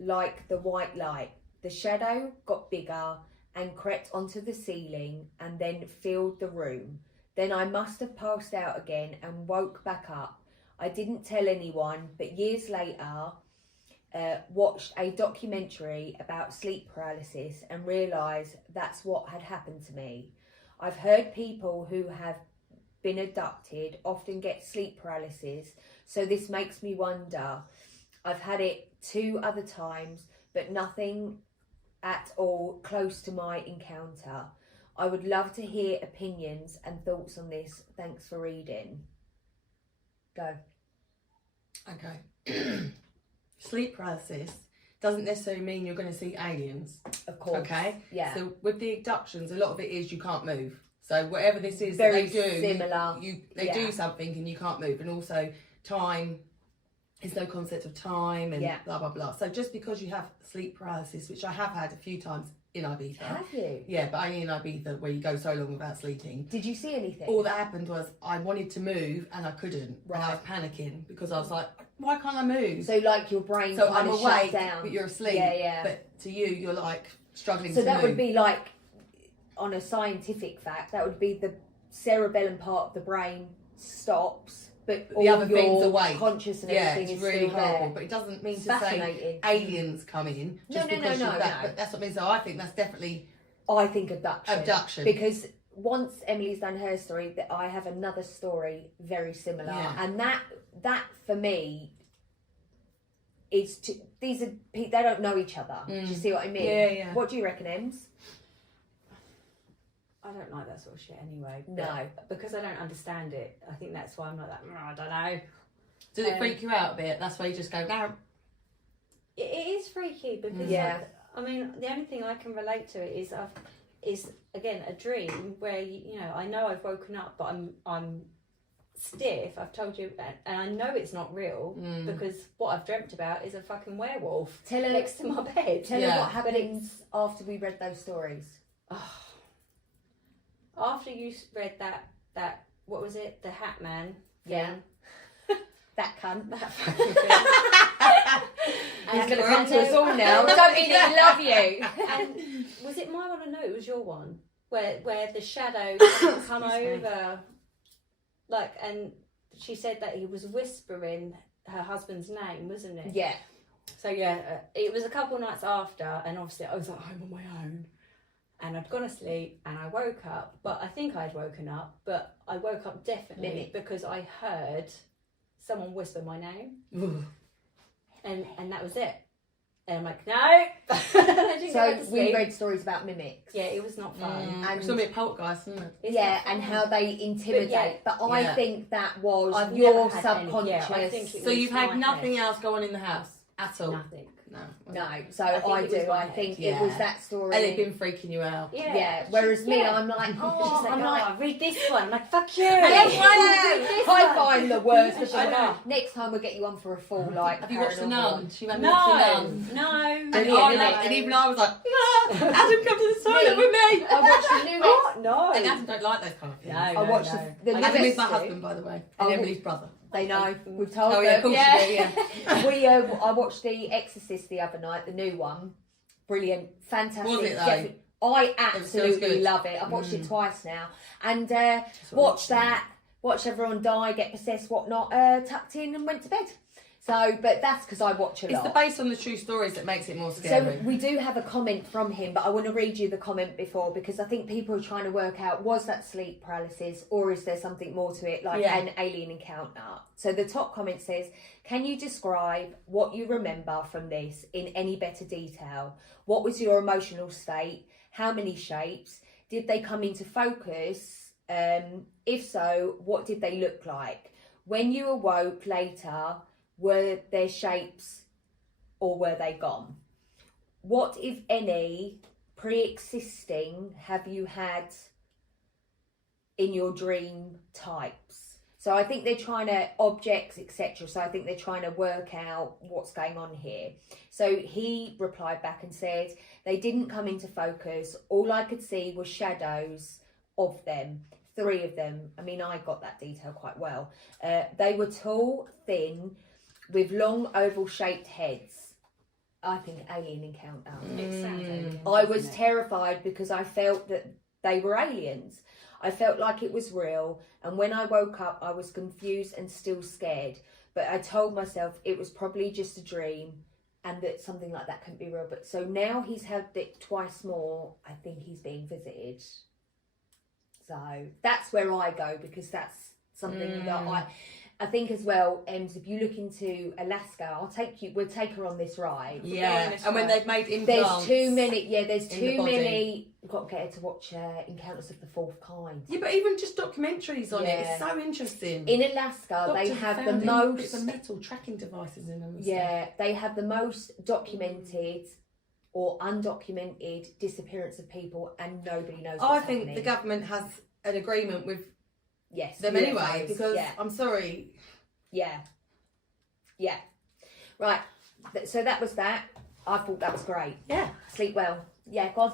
like the white light. The shadow got bigger and crept onto the ceiling and then filled the room. Then I must have passed out again and woke back up. I didn't tell anyone, but years later, watched a documentary about sleep paralysis and realised that's what had happened to me. I've heard people who have been abducted often get sleep paralysis, so this makes me wonder. I've had it 2 other times, but nothing at all close to my encounter. I would love to hear opinions and thoughts on this. Thanks for reading. Go. Okay. Sleep paralysis doesn't necessarily mean you're going to see aliens. Of course. Okay. Yeah. So with the abductions, a lot of it is you can't move. So whatever this is Very that they do, similar. They do something and you can't move, and also time. There's no concept of time and blah blah blah. So just because you have sleep paralysis, which I have had a few times in Ibiza. Have you? Yeah, but only in Ibiza where you go so long without sleeping. Did you see anything? All that happened was I wanted to move and I couldn't. Right. And I was panicking because I was like, why can't I move? So like your brain So kind I'm of awake, shut down. but you're asleep. Yeah, yeah. But to you, you're like struggling So to that move. would be like, on a scientific fact, that would be the cerebellum part of the brain stops, but the all other thing's your awake. conscious and yeah, everything it's is really still horrible. there. But it doesn't mean It's to say fascinating. aliens come in just No, because no, you're that. no. But that's what it means. So I think that's definitely I think abduction. abduction. Because once Emily's done her story, that I have another story very similar, and that for me is these are they don't know each other. Do you see what I mean? Yeah, yeah. What do you reckon, Ems? I don't like that sort of shit anyway. No. Because I don't understand it. I think that's why I'm like that. I don't know. Does it freak you out a bit? That's why you just go, no. It is freaky because I mean, the only thing I can relate to it is again a dream where you know I know I've woken up, but I'm stiff. I've told you, and I know it's not real because what I've dreamt about is a fucking werewolf next to my bed. Tell her what happens after we read those stories. Oh. After you read that what was it? The Hat Man. Yeah. That cunt. That fucking thing. He's going to come to us all now. Don't mean that I love you. And was it my one or no? It was your one where the shadow come over, like, and she said that he was whispering her husband's name, wasn't it? Yeah. So yeah, it was a couple nights after, and obviously I was at home on my own, and I'd gone to sleep, and I woke up. But I think I'd woken up, but I woke up definitely because I heard someone whisper my name, and that was it. And I'm like, no. So we read stories about mimics. Yeah, it was not fun. And it's a bit poltergeist, isn't it? And how they intimidate. But I think that was I've your never had subconscious. any. I think it So was you've had my nothing head. else go on in the house at all? Nothing. No, so I think I it was do. my I head. think it was that story. And it's been freaking you out. Yeah. Whereas me, I'm like, oh, She's like, I'm like, oh, read this one. I'm like, fuck you. I find the worst. I know. Next time we'll get you on for a full like. Have you watched The Nun? She went to No, The Nun. no. And even I was like, no, Adam, come to the toilet with me. I watched the new. What? No. And Adam don't like those kind of things. I watched the new. Adam is my Rescue. husband, by the way, and Emily's brother. They know. We've told Oh yeah, them. of course you do, yeah. I watched The Exorcist the other night, the new one. Brilliant, fantastic. Was it though? I still absolutely good. love it. I've watched it twice now, and watched that. Watched everyone die, get possessed, whatnot. Tucked in and went to bed. So, but that's because I watch a lot. It's the based on the true stories that makes it more So scary. we do have a comment from him, but I want to read you the comment before because I think people are trying to work out, was that sleep paralysis or is there something more to it, like an alien encounter? So the top comment says, can you describe what you remember from this in any better detail? What was your emotional state? How many shapes? Did they come into focus? If so, what did they look like? When you awoke later, were their shapes or were they gone? What, if any, pre-existing have you had in your dream types? So I think they're trying to, objects, etc. So I think they're trying to work out what's going on here. So he replied back and said, they didn't come into focus. All I could see was shadows of them. 3 of them. I mean, I got that detail quite well. They were tall, thin, with long oval shaped heads. I think alien encounter. I was terrified because I felt that they were aliens. I felt like it was real, and when I woke up I was confused and still scared, but I told myself it was probably just a dream and that something like that couldn't be real. But so now he's had it twice more. I think he's being visited. So that's where I go, because that's something that I think as well. If you look into Alaska, we'll take her on this ride. Yeah, and when they've made implants. There's too many. Yeah, there's in too the body. many. We've got to get her to watch Encounters of the Fourth Kind. Yeah, but even just documentaries on it, it's so interesting. In Alaska, they have the most bits of metal tracking devices in them. And yeah, they have the most documented or undocumented disappearance of people, and nobody knows. I what's think happening. the government has an agreement with them UFOs, anyway, because I'm sorry. Yeah. Right. So that was that. I thought that was great. Yeah. Sleep well. Yeah, go on.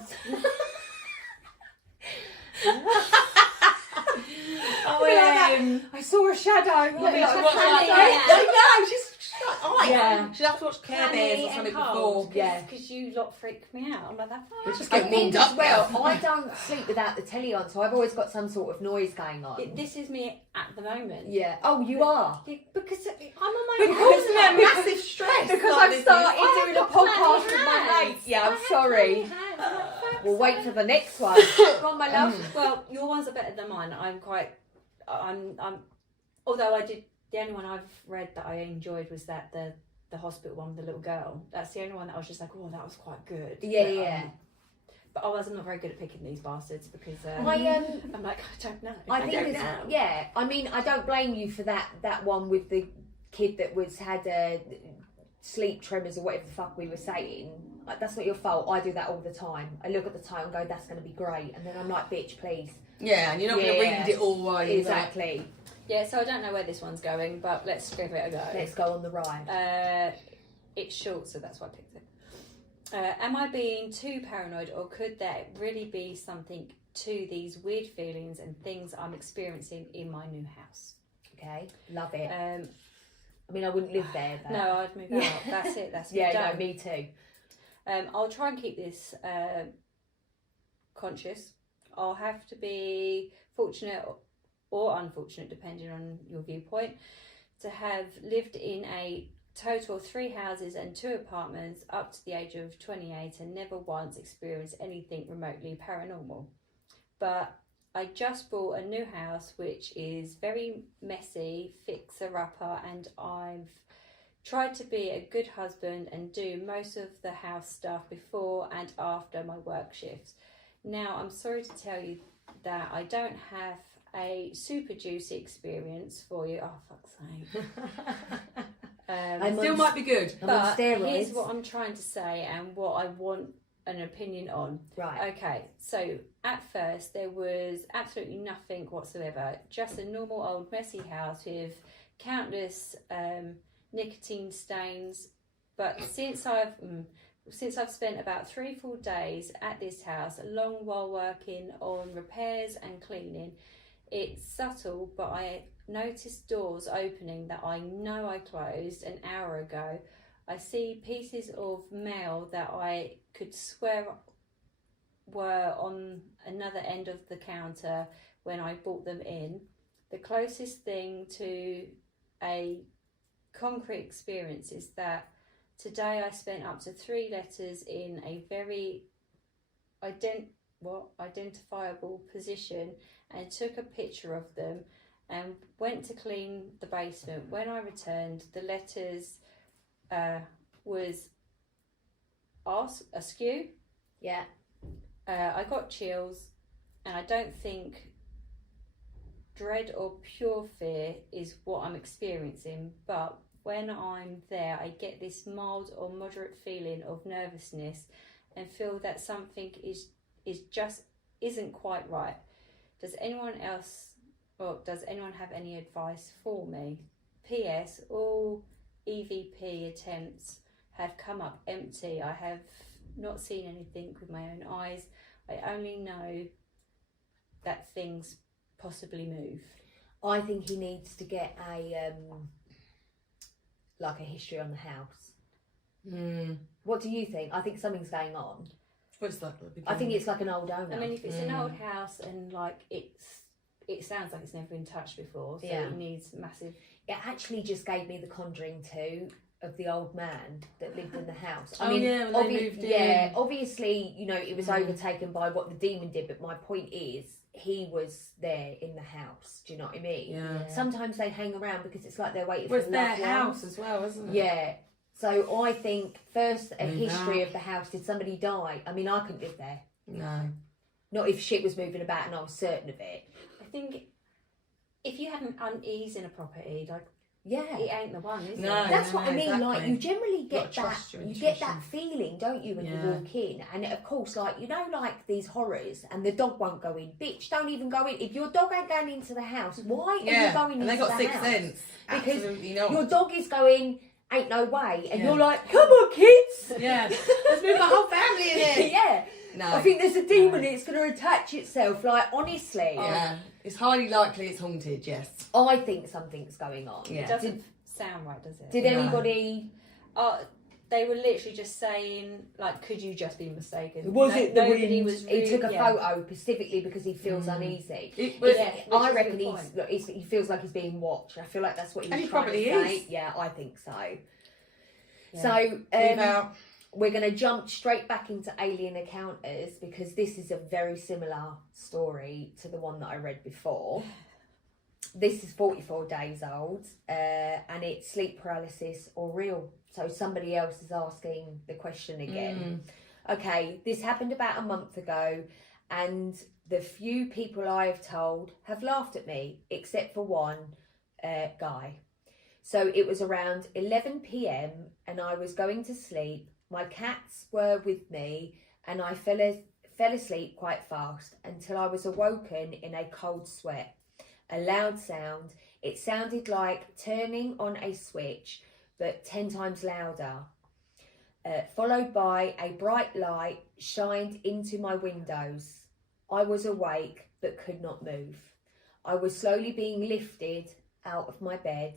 I saw a shadow. I know, she's like, Yeah. she'd have to watch Care Bears or something before. Yeah. Because you lot freaked me out. I'm like, that. We're just I getting think warmed as up well, now. I don't sleep without the telly on, so I've always got some sort of noise going on. This is me at the moment. Yeah. Oh, you are? Because I'm on my Because own. of that massive stress. Because like I've this started is. doing a podcast with my mates. Yeah, I'm sorry. We'll wait for the next one. Go on, my love. Well, your ones are better than mine. I'm although I did, the only one I've read that I enjoyed was that the hospital one with the little girl. That's the only one that I was just like, oh, that was quite good. Yeah. But I wasn't very good at picking these bastards because I'm like, I don't know. I think it's, yeah. I mean, I don't blame you for that one with the kid that had sleep tremors or whatever the fuck we were saying, like, that's not your fault. I do that all the time. I look at the time and go, that's going to be great, and then I'm like, bitch, please. Yeah, and you're not going to read it all while you're exactly. Yeah, so I don't know where this one's going, but let's give it a go. Let's go on the ride. It's short, so that's why I picked it. Am I being too paranoid, or could there really be something to these weird feelings and things I'm experiencing in my new house? Okay, love it. I mean, I wouldn't live there. But... No, I'd move out. That's it. That's yeah, done. no, me too. I'll try and keep this conscious. I'll have to be fortunate or unfortunate, depending on your viewpoint, to have lived in a total of 3 houses and 2 apartments up to the age of 28 and never once experienced anything remotely paranormal. But I just bought a new house which is very messy, fixer-upper, and I've tried to be a good husband and do most of the house stuff before and after my work shifts. Now, I'm sorry to tell you that I don't have a super juicy experience for you. Oh, fuck's sake. Still might be good. But here's what I'm trying to say and what I want an opinion on. Right. Okay, so at first there was absolutely nothing whatsoever. Just a normal old messy house with countless nicotine stains. But since I've spent about 3 full days at this house, along while working on repairs and cleaning, it's subtle, but I noticed doors opening that I know I closed an hour ago. I see pieces of mail that I could swear were on another end of the counter when I brought them in. The closest thing to a concrete experience is that today I spent up to 3 letters in a very identifiable position and took a picture of them and went to clean the basement. When I returned, the letters was askew. Yeah. I got chills, and I don't think dread or pure fear is what I'm experiencing, but when I'm there, I get this mild or moderate feeling of nervousness and feel that something isn't quite right. Does anyone have any advice for me? P.S. All EVP attempts have come up empty. I have not seen anything with my own eyes. I only know that things possibly move. I think he needs to get a history on the house. What do you think? I think something's going on. What's that? I think it's like an old owner. I mean, if it's an old house and like it sounds like it's never been touched before, so it needs massive. It actually just gave me the Conjuring 2 of the old man that lived in the house. When they moved in. Yeah, obviously, it was overtaken by what the demon did, but my point is, he was there in the house. Do you know what I mean? Yeah. Sometimes they hang around because it's like they're waiting for it's their loved house ones. as well, isn't it? Yeah. So I think first a history of the house. Did somebody die? I mean, I couldn't live there. No. Not if shit was moving about and I was certain of it. I think if you had an unease in a property, like Yeah. it ain't the one, is it? That's what I mean. exactly. Like, you generally get Gotta that. trust your You get intuition. that feeling, don't you, when you Yeah. walk in? And of course, like like these horrors, and the dog won't go in. Bitch, don't even go in. If your dog ain't going into the house, why are you going and into they got the 6 house? cents. Because Absolutely not. your dog is going, ain't no way, and Yeah. you're like, come on, kids. Yeah. Let's move the whole family in it. Yeah. No. I think there's a demon. It's going to attach itself. Like, honestly, Yeah. It's highly likely it's haunted, yes. I think something's going on. Yeah. It doesn't sound right, does it? Did No. anybody? They were literally just saying, like, could you just be mistaken? Was it the nobody wind? was He took a yeah. photo specifically because he feels uneasy. It was, Yeah. I which is reckon a good point. he feels like he's being watched. I feel like that's what he And was he trying probably to say. is. Yeah, I think so. Yeah. So Leave out. we're going to jump straight back into Alien Encounters because this is a very similar story to the one that I read before. This is 44 days old and it's sleep paralysis or real. So somebody else is asking the question again. Okay, this happened about a month ago and the few people I have told have laughed at me except for one guy. So it was around 11 p.m. and I was going to sleep. My cats were with me and I fell asleep quite fast until I was awoken in a cold sweat. A loud sound. It sounded like turning on a switch, but 10 times louder. Followed by a bright light shined into my windows. I was awake but could not move. I was slowly being lifted out of my bed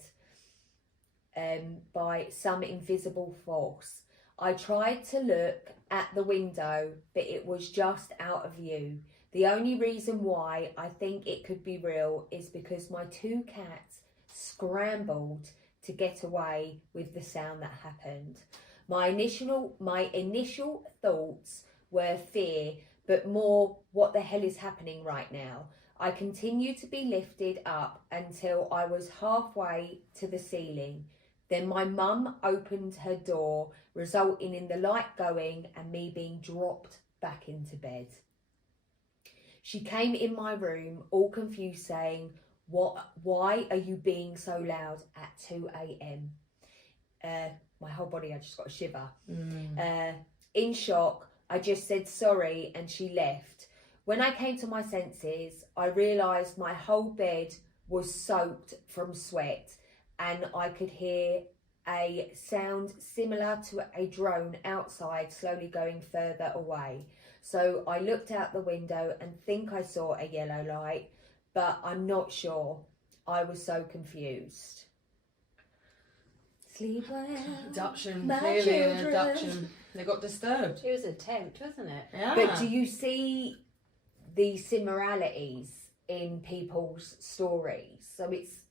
by some invisible force. I tried to look at the window, but it was just out of view. The only reason why I think it could be real is because my 2 cats scrambled to get away with the sound that happened. My initial thoughts were fear, but more, what the hell is happening right now? I continued to be lifted up until I was halfway to the ceiling. Then my mum opened her door, resulting in the light going and me being dropped back into bed. She came in my room, all confused, saying, why are you being so loud at 2 a.m? My whole body, I just got a shiver. In shock, I just said sorry and she left. When I came to my senses, I realised my whole bed was soaked from sweat and I could hear a sound similar to a drone outside slowly going further away. So I looked out the window and think I saw a yellow light, but I'm not sure. I was so confused. Sleep well, Abduction, my clearly an children. abduction. They got disturbed. It was an attempt, wasn't it? Yeah. But do you see the similarities in people's stories? So it's,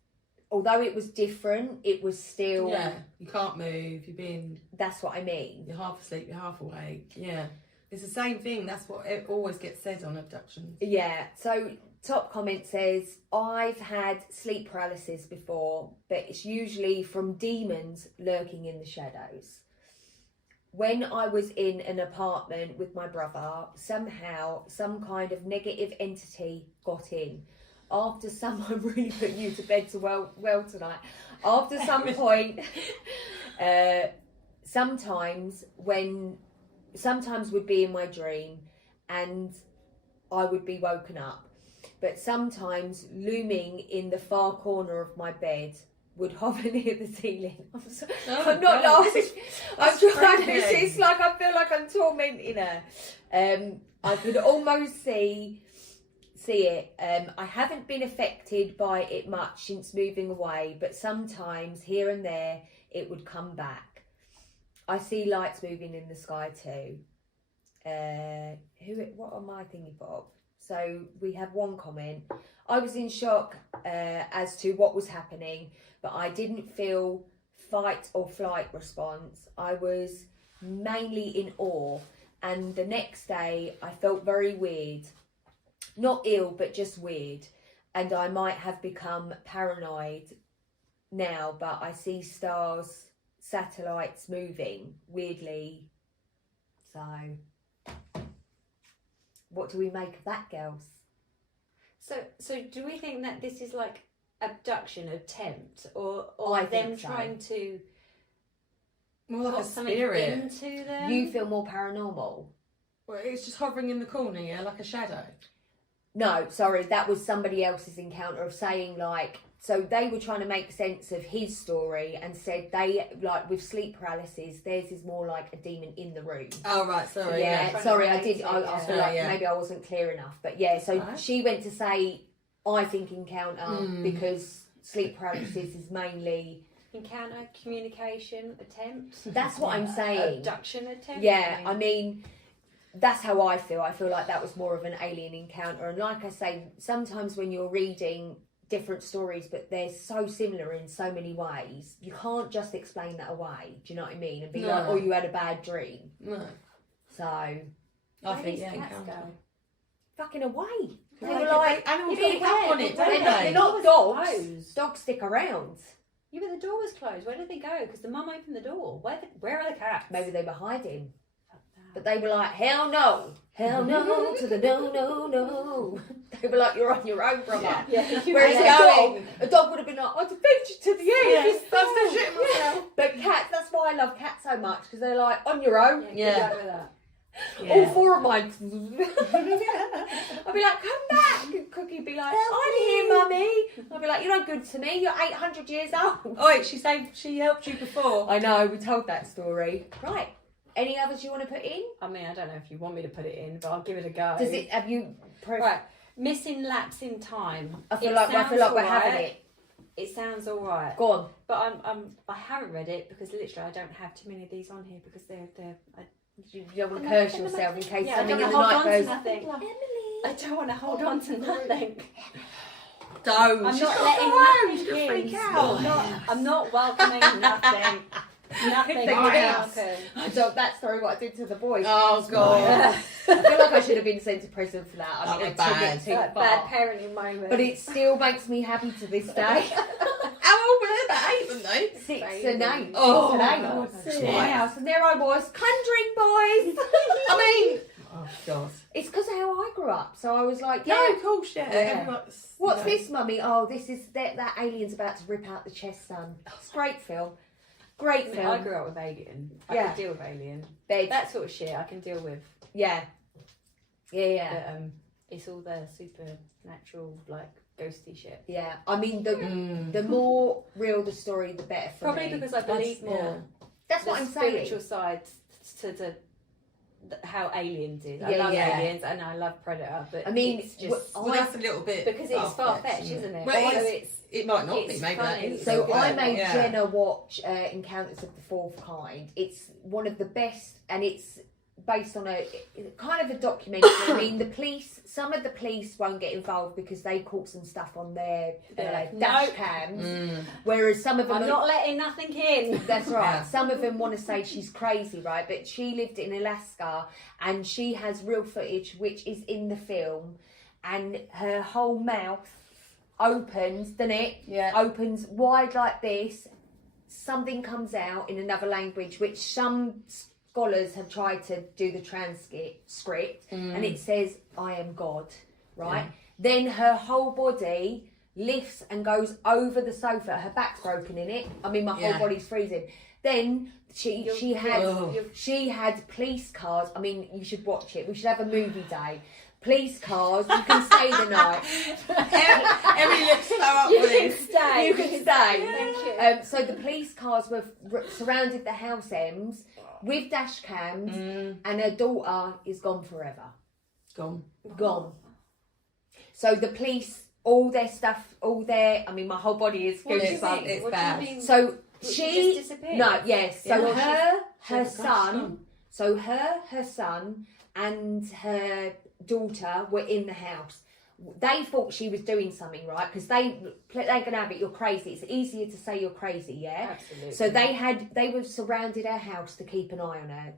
although it was different, it was still... Yeah, you can't move, That's what I mean. you're half asleep, you're half awake. Yeah. It's the same thing, that's what it always gets said on abductions. Yeah, so top comment says, I've had sleep paralysis before, but it's usually from demons lurking in the shadows. When I was in an apartment with my brother, somehow some kind of negative entity got in. After someone really put you to bed well tonight. After some point, sometimes would be in my dream and I would be woken up. But sometimes looming in the far corner of my bed would hover near the ceiling. I'm not laughing. I'm trying to. It's like I feel like I'm tormenting her. I could almost see it. I haven't been affected by it much since moving away, but sometimes here and there it would come back. I see lights moving in the sky too. What am I thinking of? So we have one comment. I was in shock as to what was happening, but I didn't feel fight or flight response. I was mainly in awe, and the next day I felt very weird. Not ill, but just weird. And I might have become paranoid now, but I see stars, satellites moving weirdly. So, what do we make of that, girls? So do we think that this is like abduction attempt, or I them think so. trying to More like put a something spirit. into them? You feel more paranormal? Well, it's just hovering in the corner, yeah, like a shadow. No, sorry, that was somebody else's encounter of saying like, so they were trying to make sense of his story and said they, like with sleep paralysis, theirs is more like a demon in the room. Oh, right, sorry. Yeah, yeah. sorry, I Trying to did, relate I it, feel yeah. like Yeah. maybe I wasn't clear enough. But yeah, so Right. she went to say, I think encounter because sleep paralysis is mainly, encounter, communication attempt, that's what I'm saying. abduction attempt. Yeah, I mean, that's how I feel. I feel like that was more of an alien encounter. And like I say, sometimes when you're reading different stories, but they're so similar in so many ways, you can't just explain that away. Do you know what I mean? And be No. like, oh, you had a bad dream. No. So, I Where think, does yeah, cats encounter. go? fucking away. They Like, were like, animals Yeah, don't come on it, but don't they're they? not Doors dogs. closed. Dogs stick around. Yeah, but the door was closed. Where did they go? Because the mum opened the door. Where are the cats? Maybe they were hiding. Fuck that. But they were like, hell no to the no. They were like, you're on your own, brother. Yeah. Whereas a dog would have been like, I'll defend you to the end. Yes, I'm still shitting myself. But cats, that's why I love cats so much, because they're like, on your own. Yeah. Good luck with that. All 4 of mine. I'd be like, come back. And Cookie would be like, I'm here, mummy. I'd be like, you're not good to me. You're 800 years old. Oh, wait, she helped you before. I know, we told that story. Right. Any others you want to put in? I mean, I don't know if you want me to put it in, but I'll give it a go. Have you... Right. Missing lapse in time. I feel like we're having it. It sounds all right. Go on. But I haven't read it because literally I don't have too many of these on here because they're You don't want to curse yourself in case I something don't in want the to night hold on to goes... nothing. I don't want to hold on to nothing. Don't. I'm She's not got letting her own. nothing She's gonna in. freak out. I'm not welcoming nothing. Nothing. Good thing I it is. welcome. I told that story what I did to the boys. Oh, God. I feel like I should have been sent to prison for that. I That mean, was I took bad. it too Bad far. parenting moment. But it still makes me happy to this day. How old were they? About 8, weren't they? 6 and 8. Oh, 6 and 8. God. In the house. And there I was, conjuring boys. I mean... Oh, God. It's because of how I grew up. So I was like, Yeah, yeah. of course, yeah. Yeah. Everyone's, What's you know. this, mummy? Oh, this is that alien's about to rip out the chest, son. It's a great film. Great I mean, film. I grew up with Alien. I Yeah. could deal with Alien. Bed. That sort of shit I can deal with. Yeah. Yeah. But it's all the supernatural, like ghosty shit. Yeah. I mean, the more real the story, the better for Probably me. because I believe more. That's The what I'm saying. spiritual side to how Aliens is. I Yeah, love yeah. Aliens and I love Predator, but I mean, it's just Well, that's a little bit... because it's far-fetched, isn't it? Well, So it might not be, it's maybe funny. that is. So Yeah. I made Yeah. Jenna watch Encounters of the Fourth Kind. It's one of the best, and it's based on a kind of a documentary. I mean, some of the police won't get involved because they caught some stuff on their They're like, dash "Nope." cams, whereas some of them I'm not letting nothing in. That's right. Yeah. Some of them want to say she's crazy, right? But she lived in Alaska and she has real footage which is in the film, and her whole mouth opens, doesn't it? Yeah. Opens wide like this. Something comes out in another language, which some scholars have tried to do the transcript, and it says, I am God, right? Yeah. Then her whole body lifts and goes over the sofa. Her back's broken in it. I mean, my whole Yeah. body's freezing. Then she Oh. had police cars. I mean, you should watch it. We should have a movie day. Police cars. You can stay the night. Emily looks so up You with can it. stay. You can stay. Thank you. So the police cars were surrounded the house ends with dash cams, and her daughter is gone forever. Gone. Gone. So the police, all their stuff, I mean, my whole body is What do you goosebumps. mean? It's What do you bad. mean? So She she just disappeared? no, yes. So Yeah. her gosh, son, gone. so her son and her daughter were in the house. They thought she was doing something, right? Because they can have it. You're crazy. It's easier to say you're crazy, yeah. Absolutely. So they were surrounded her house to keep an eye on her.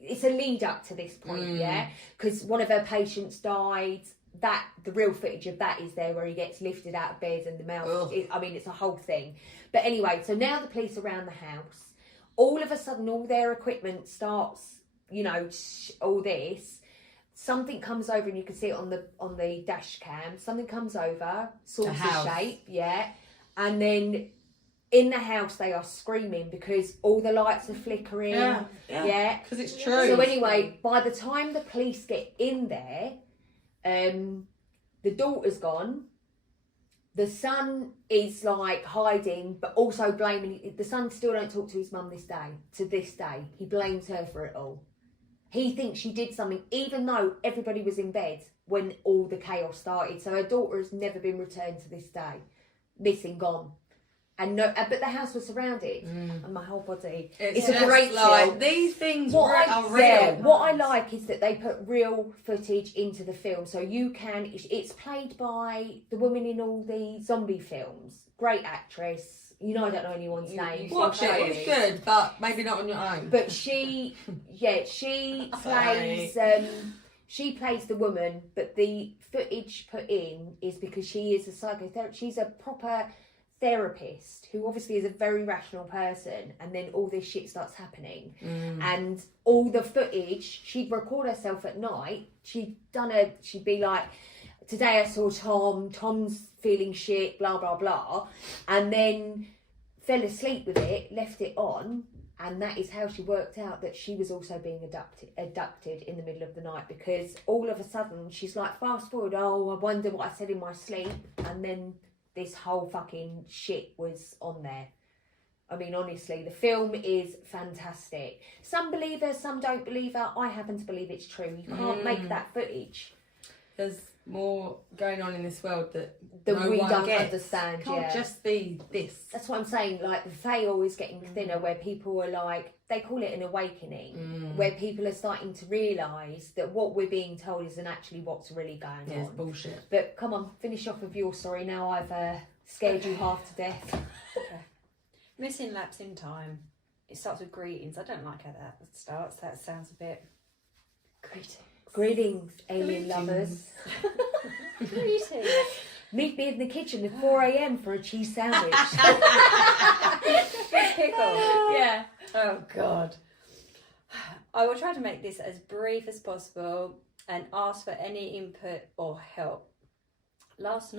It's a lead up to this point, yeah. Because one of her patients died. The real footage of that is there, where he gets lifted out of bed and the mouth. It's a whole thing. But anyway, so now the police are around the house. All of a sudden, all their equipment starts. All this. Something comes over, and you can see it on the dash cam. Something comes over, saucer shape, yeah, and then in the house they are screaming because all the lights are flickering, yeah. Because it's true. So anyway, by the time the police get in there, the daughter's gone. The son is like hiding, but also blaming. The son still don't talk to his mum to this day. He blames her for it all. He thinks she did something, even though everybody was in bed when all the chaos started. So her daughter has never been returned to this day. Missing, gone. But the house was surrounded, and my whole body. It's a great film. These things What are real. what I like is that they put real footage into the film, so you can. It's played by the woman in all the zombie films. Great actress. I don't know anyone's name. Watch it. It's good, but maybe not on your own. But she plays. She plays the woman, but the footage put in is because she is a psychotherapist. She's a proper therapist who obviously is a very rational person, and then all this shit starts happening, and all the footage, she'd record herself at night. She'd be like, today I saw Tom's feeling shit, blah blah blah, and then fell asleep with it, left it on. And that is how she worked out that she was also being abducted in the middle of the night, because all of a sudden she's like, fast forward, oh, I wonder what I said in my sleep. And then this whole fucking shit was on there. I mean, honestly, the film is fantastic. Some believe her, some don't believe her. I happen to believe it's true. You can't make that footage. There's more going on in this world that we one don't gets. understand. It can't just be this. That's what I'm saying. Like, the veil is getting thinner, where people are like, they call it an awakening, where people are starting to realise that what we're being told isn't actually what's really going on. It's bullshit. But come on, finish off with your story. Now I've scared you half to death. Okay. Missing lapse in time. It starts with greetings. I don't like how that starts. That sounds a bit... Greetings, alien lovers. Greetings. Meet me in the kitchen at 4 a.m. for a cheese sandwich. Pickle. Yeah. Oh, God. I will try to make this as brief as possible and ask for any input or help. Last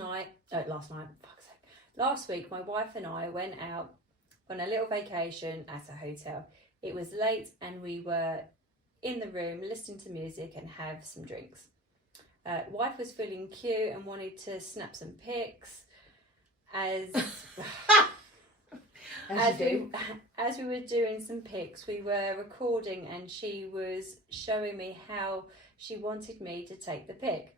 week, my wife and I went out on a little vacation at a hotel. It was late and we were in the room listening to music and have some drinks. Wife was feeling cute and wanted to snap some pics. As we were doing some pics, we were recording and she was showing me how she wanted me to take the pic.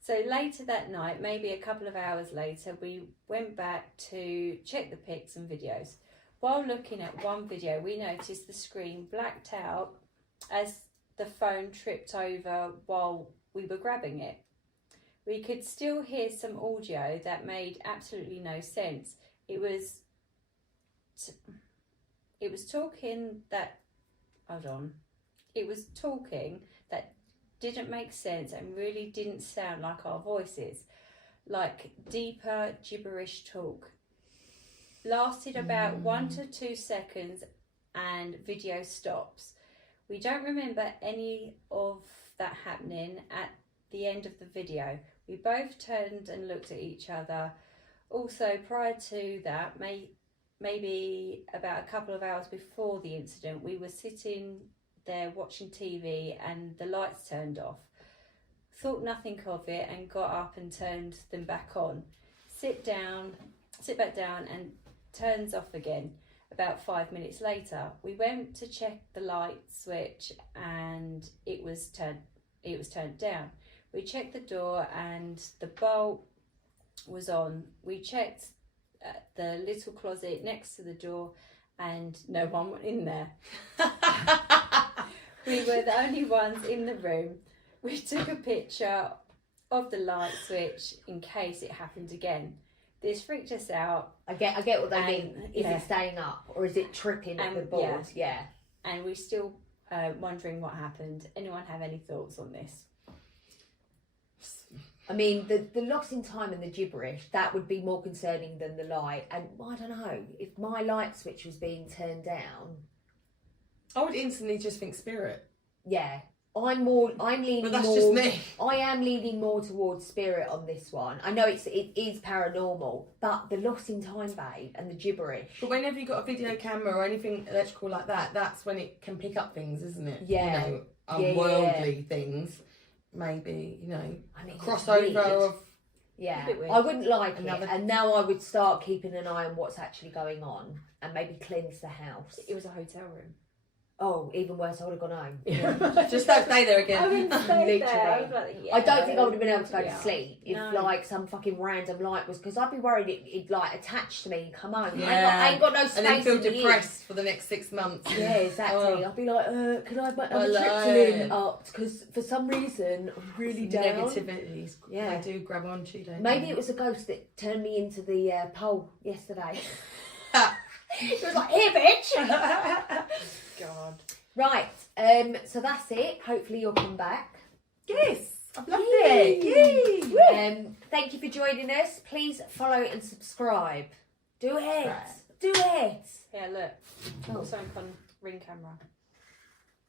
So later that night, maybe a couple of hours later, we went back to check the pics and videos. While looking at one video, we noticed the screen blacked out as the phone tripped over while we were grabbing it. We could still hear some audio that made absolutely no sense. It was talking that didn't make sense and really didn't sound like our voices, like deeper gibberish talk. Lasted about 1 to 2 seconds and video stops. We don't remember any of that happening at the end of the video. We both turned and looked at each other. Also, prior to that, maybe about a couple of hours before the incident, we were sitting there watching TV and the lights turned off. Thought nothing of it and got up and turned them back on. Sit back down and turns off again. About 5 minutes later, we went to check the light switch and it was turned down. We checked the door and the bolt was on. We checked the little closet next to the door and no one went in there. We were the only ones in the room. We took a picture of the light switch in case it happened again. This freaked us out. I get what they mean. Is it staying up or is it tripping at the board? Yeah. And we're still wondering what happened. Anyone have any thoughts on this? I mean, the loss in time and the gibberish, that would be more concerning than the light. And I don't know, if my light switch was being turned down, I would instantly just think spirit. Yeah. I'm leaning but that's more. Just me. I am leaning more towards spirit on this one. I know it is paranormal, but the loss in time, babe, and the gibberish. But whenever you've got a video camera or anything electrical like that, that's when it can pick up things, isn't it? Yeah. You know, unworldly things. Maybe, you know, I mean, crossover of. Yeah, I wouldn't like it. And now I would start keeping an eye on what's actually going on and maybe cleanse the house. It was a hotel room. Oh, even worse, I would have gone home. Just don't stay there again. I wouldn't stay there. Literally. I don't think I would have been able to go to sleep if like some fucking random light was, because I'd be worried it'd like attach to me and come home. I ain't got no space. And then feel depressed for the next 6 months. Yeah, exactly. I'd be like, can I have my amitriptyline up? Because for some reason I'm really down. Negativities. Yeah, they do grab onto you. Maybe it was a ghost that turned me into the pole yesterday. It was like, here, bitch. God. Right, so that's it. Hopefully you'll come back. Yes, I've loved it. Yay. Thank you for joining us. Please follow and subscribe. Do it. Do it. Yeah, look. Oh. Got something on ring camera.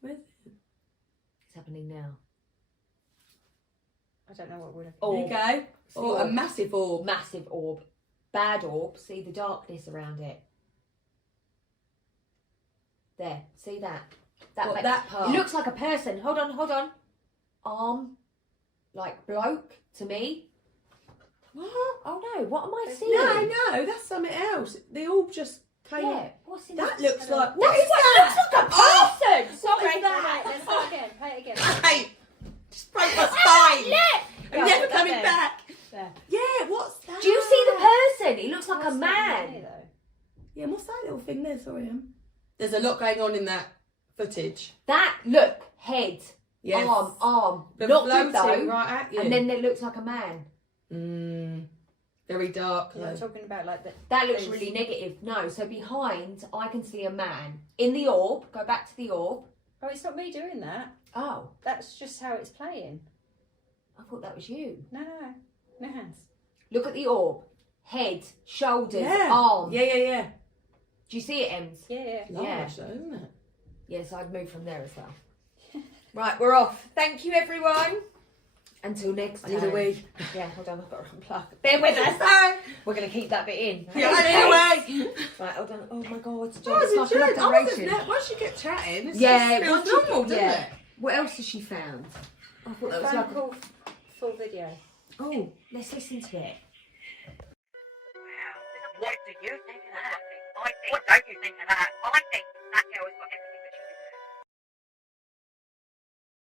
Where's It's happening now. I don't know what we're looking Oh. There you go. See Oh, a orb. massive orb. Massive orb. Bad orb. See the darkness around it. There. See that? What, that part? It looks like a person. Hold on. Arm. Like bloke to me. What? Oh no, what am I seeing? No, that's something else. The orb just came. Yeah, what's in That this? looks like. No, What is it that? looks like a Oh! person! Sorry, What is that? Let's start again. Play it again. Hey, just broke my spine. Look! I'm Yeah, never put that coming there. back. There. Yeah, what's that? Do you see the person? He looks like What's a that man. here, though? Yeah, what's that little thing there? Sorry, there's a lot going on in that footage. That, look, head, Yes. arm. But Not good floating though. right at you. And then it looks like a man. Very dark. Yeah, I'm though. talking about like the. That looks Those- really negative. No, so behind, I can see a man. In the orb, go back to the orb. Oh, it's not me doing that. Oh, That's just how it's playing. I thought that was you. No hands. Look at the orb. Head, shoulders, Yeah. arm. Yeah. Do you see it, Ems? Yeah. Large though, isn't it? Yes, I'd move from there as well. Right, we're off. Thank you, everyone. Until next I time. need a wee. Yeah, hold on, I've got to unplug. Bear with us. Sorry. We're going to keep that bit in. Yeah, anyway. Right, hold on. Oh my God, it's Oh, it's like an operation. Once you get chatting, it's Yeah, just once feels you- normal, doesn't yeah. it? What else has she found? I thought that was Phone like. call, full video. Oh, let's listen to it. Wow. What do you think of that? What don't you think of that? I think that girl is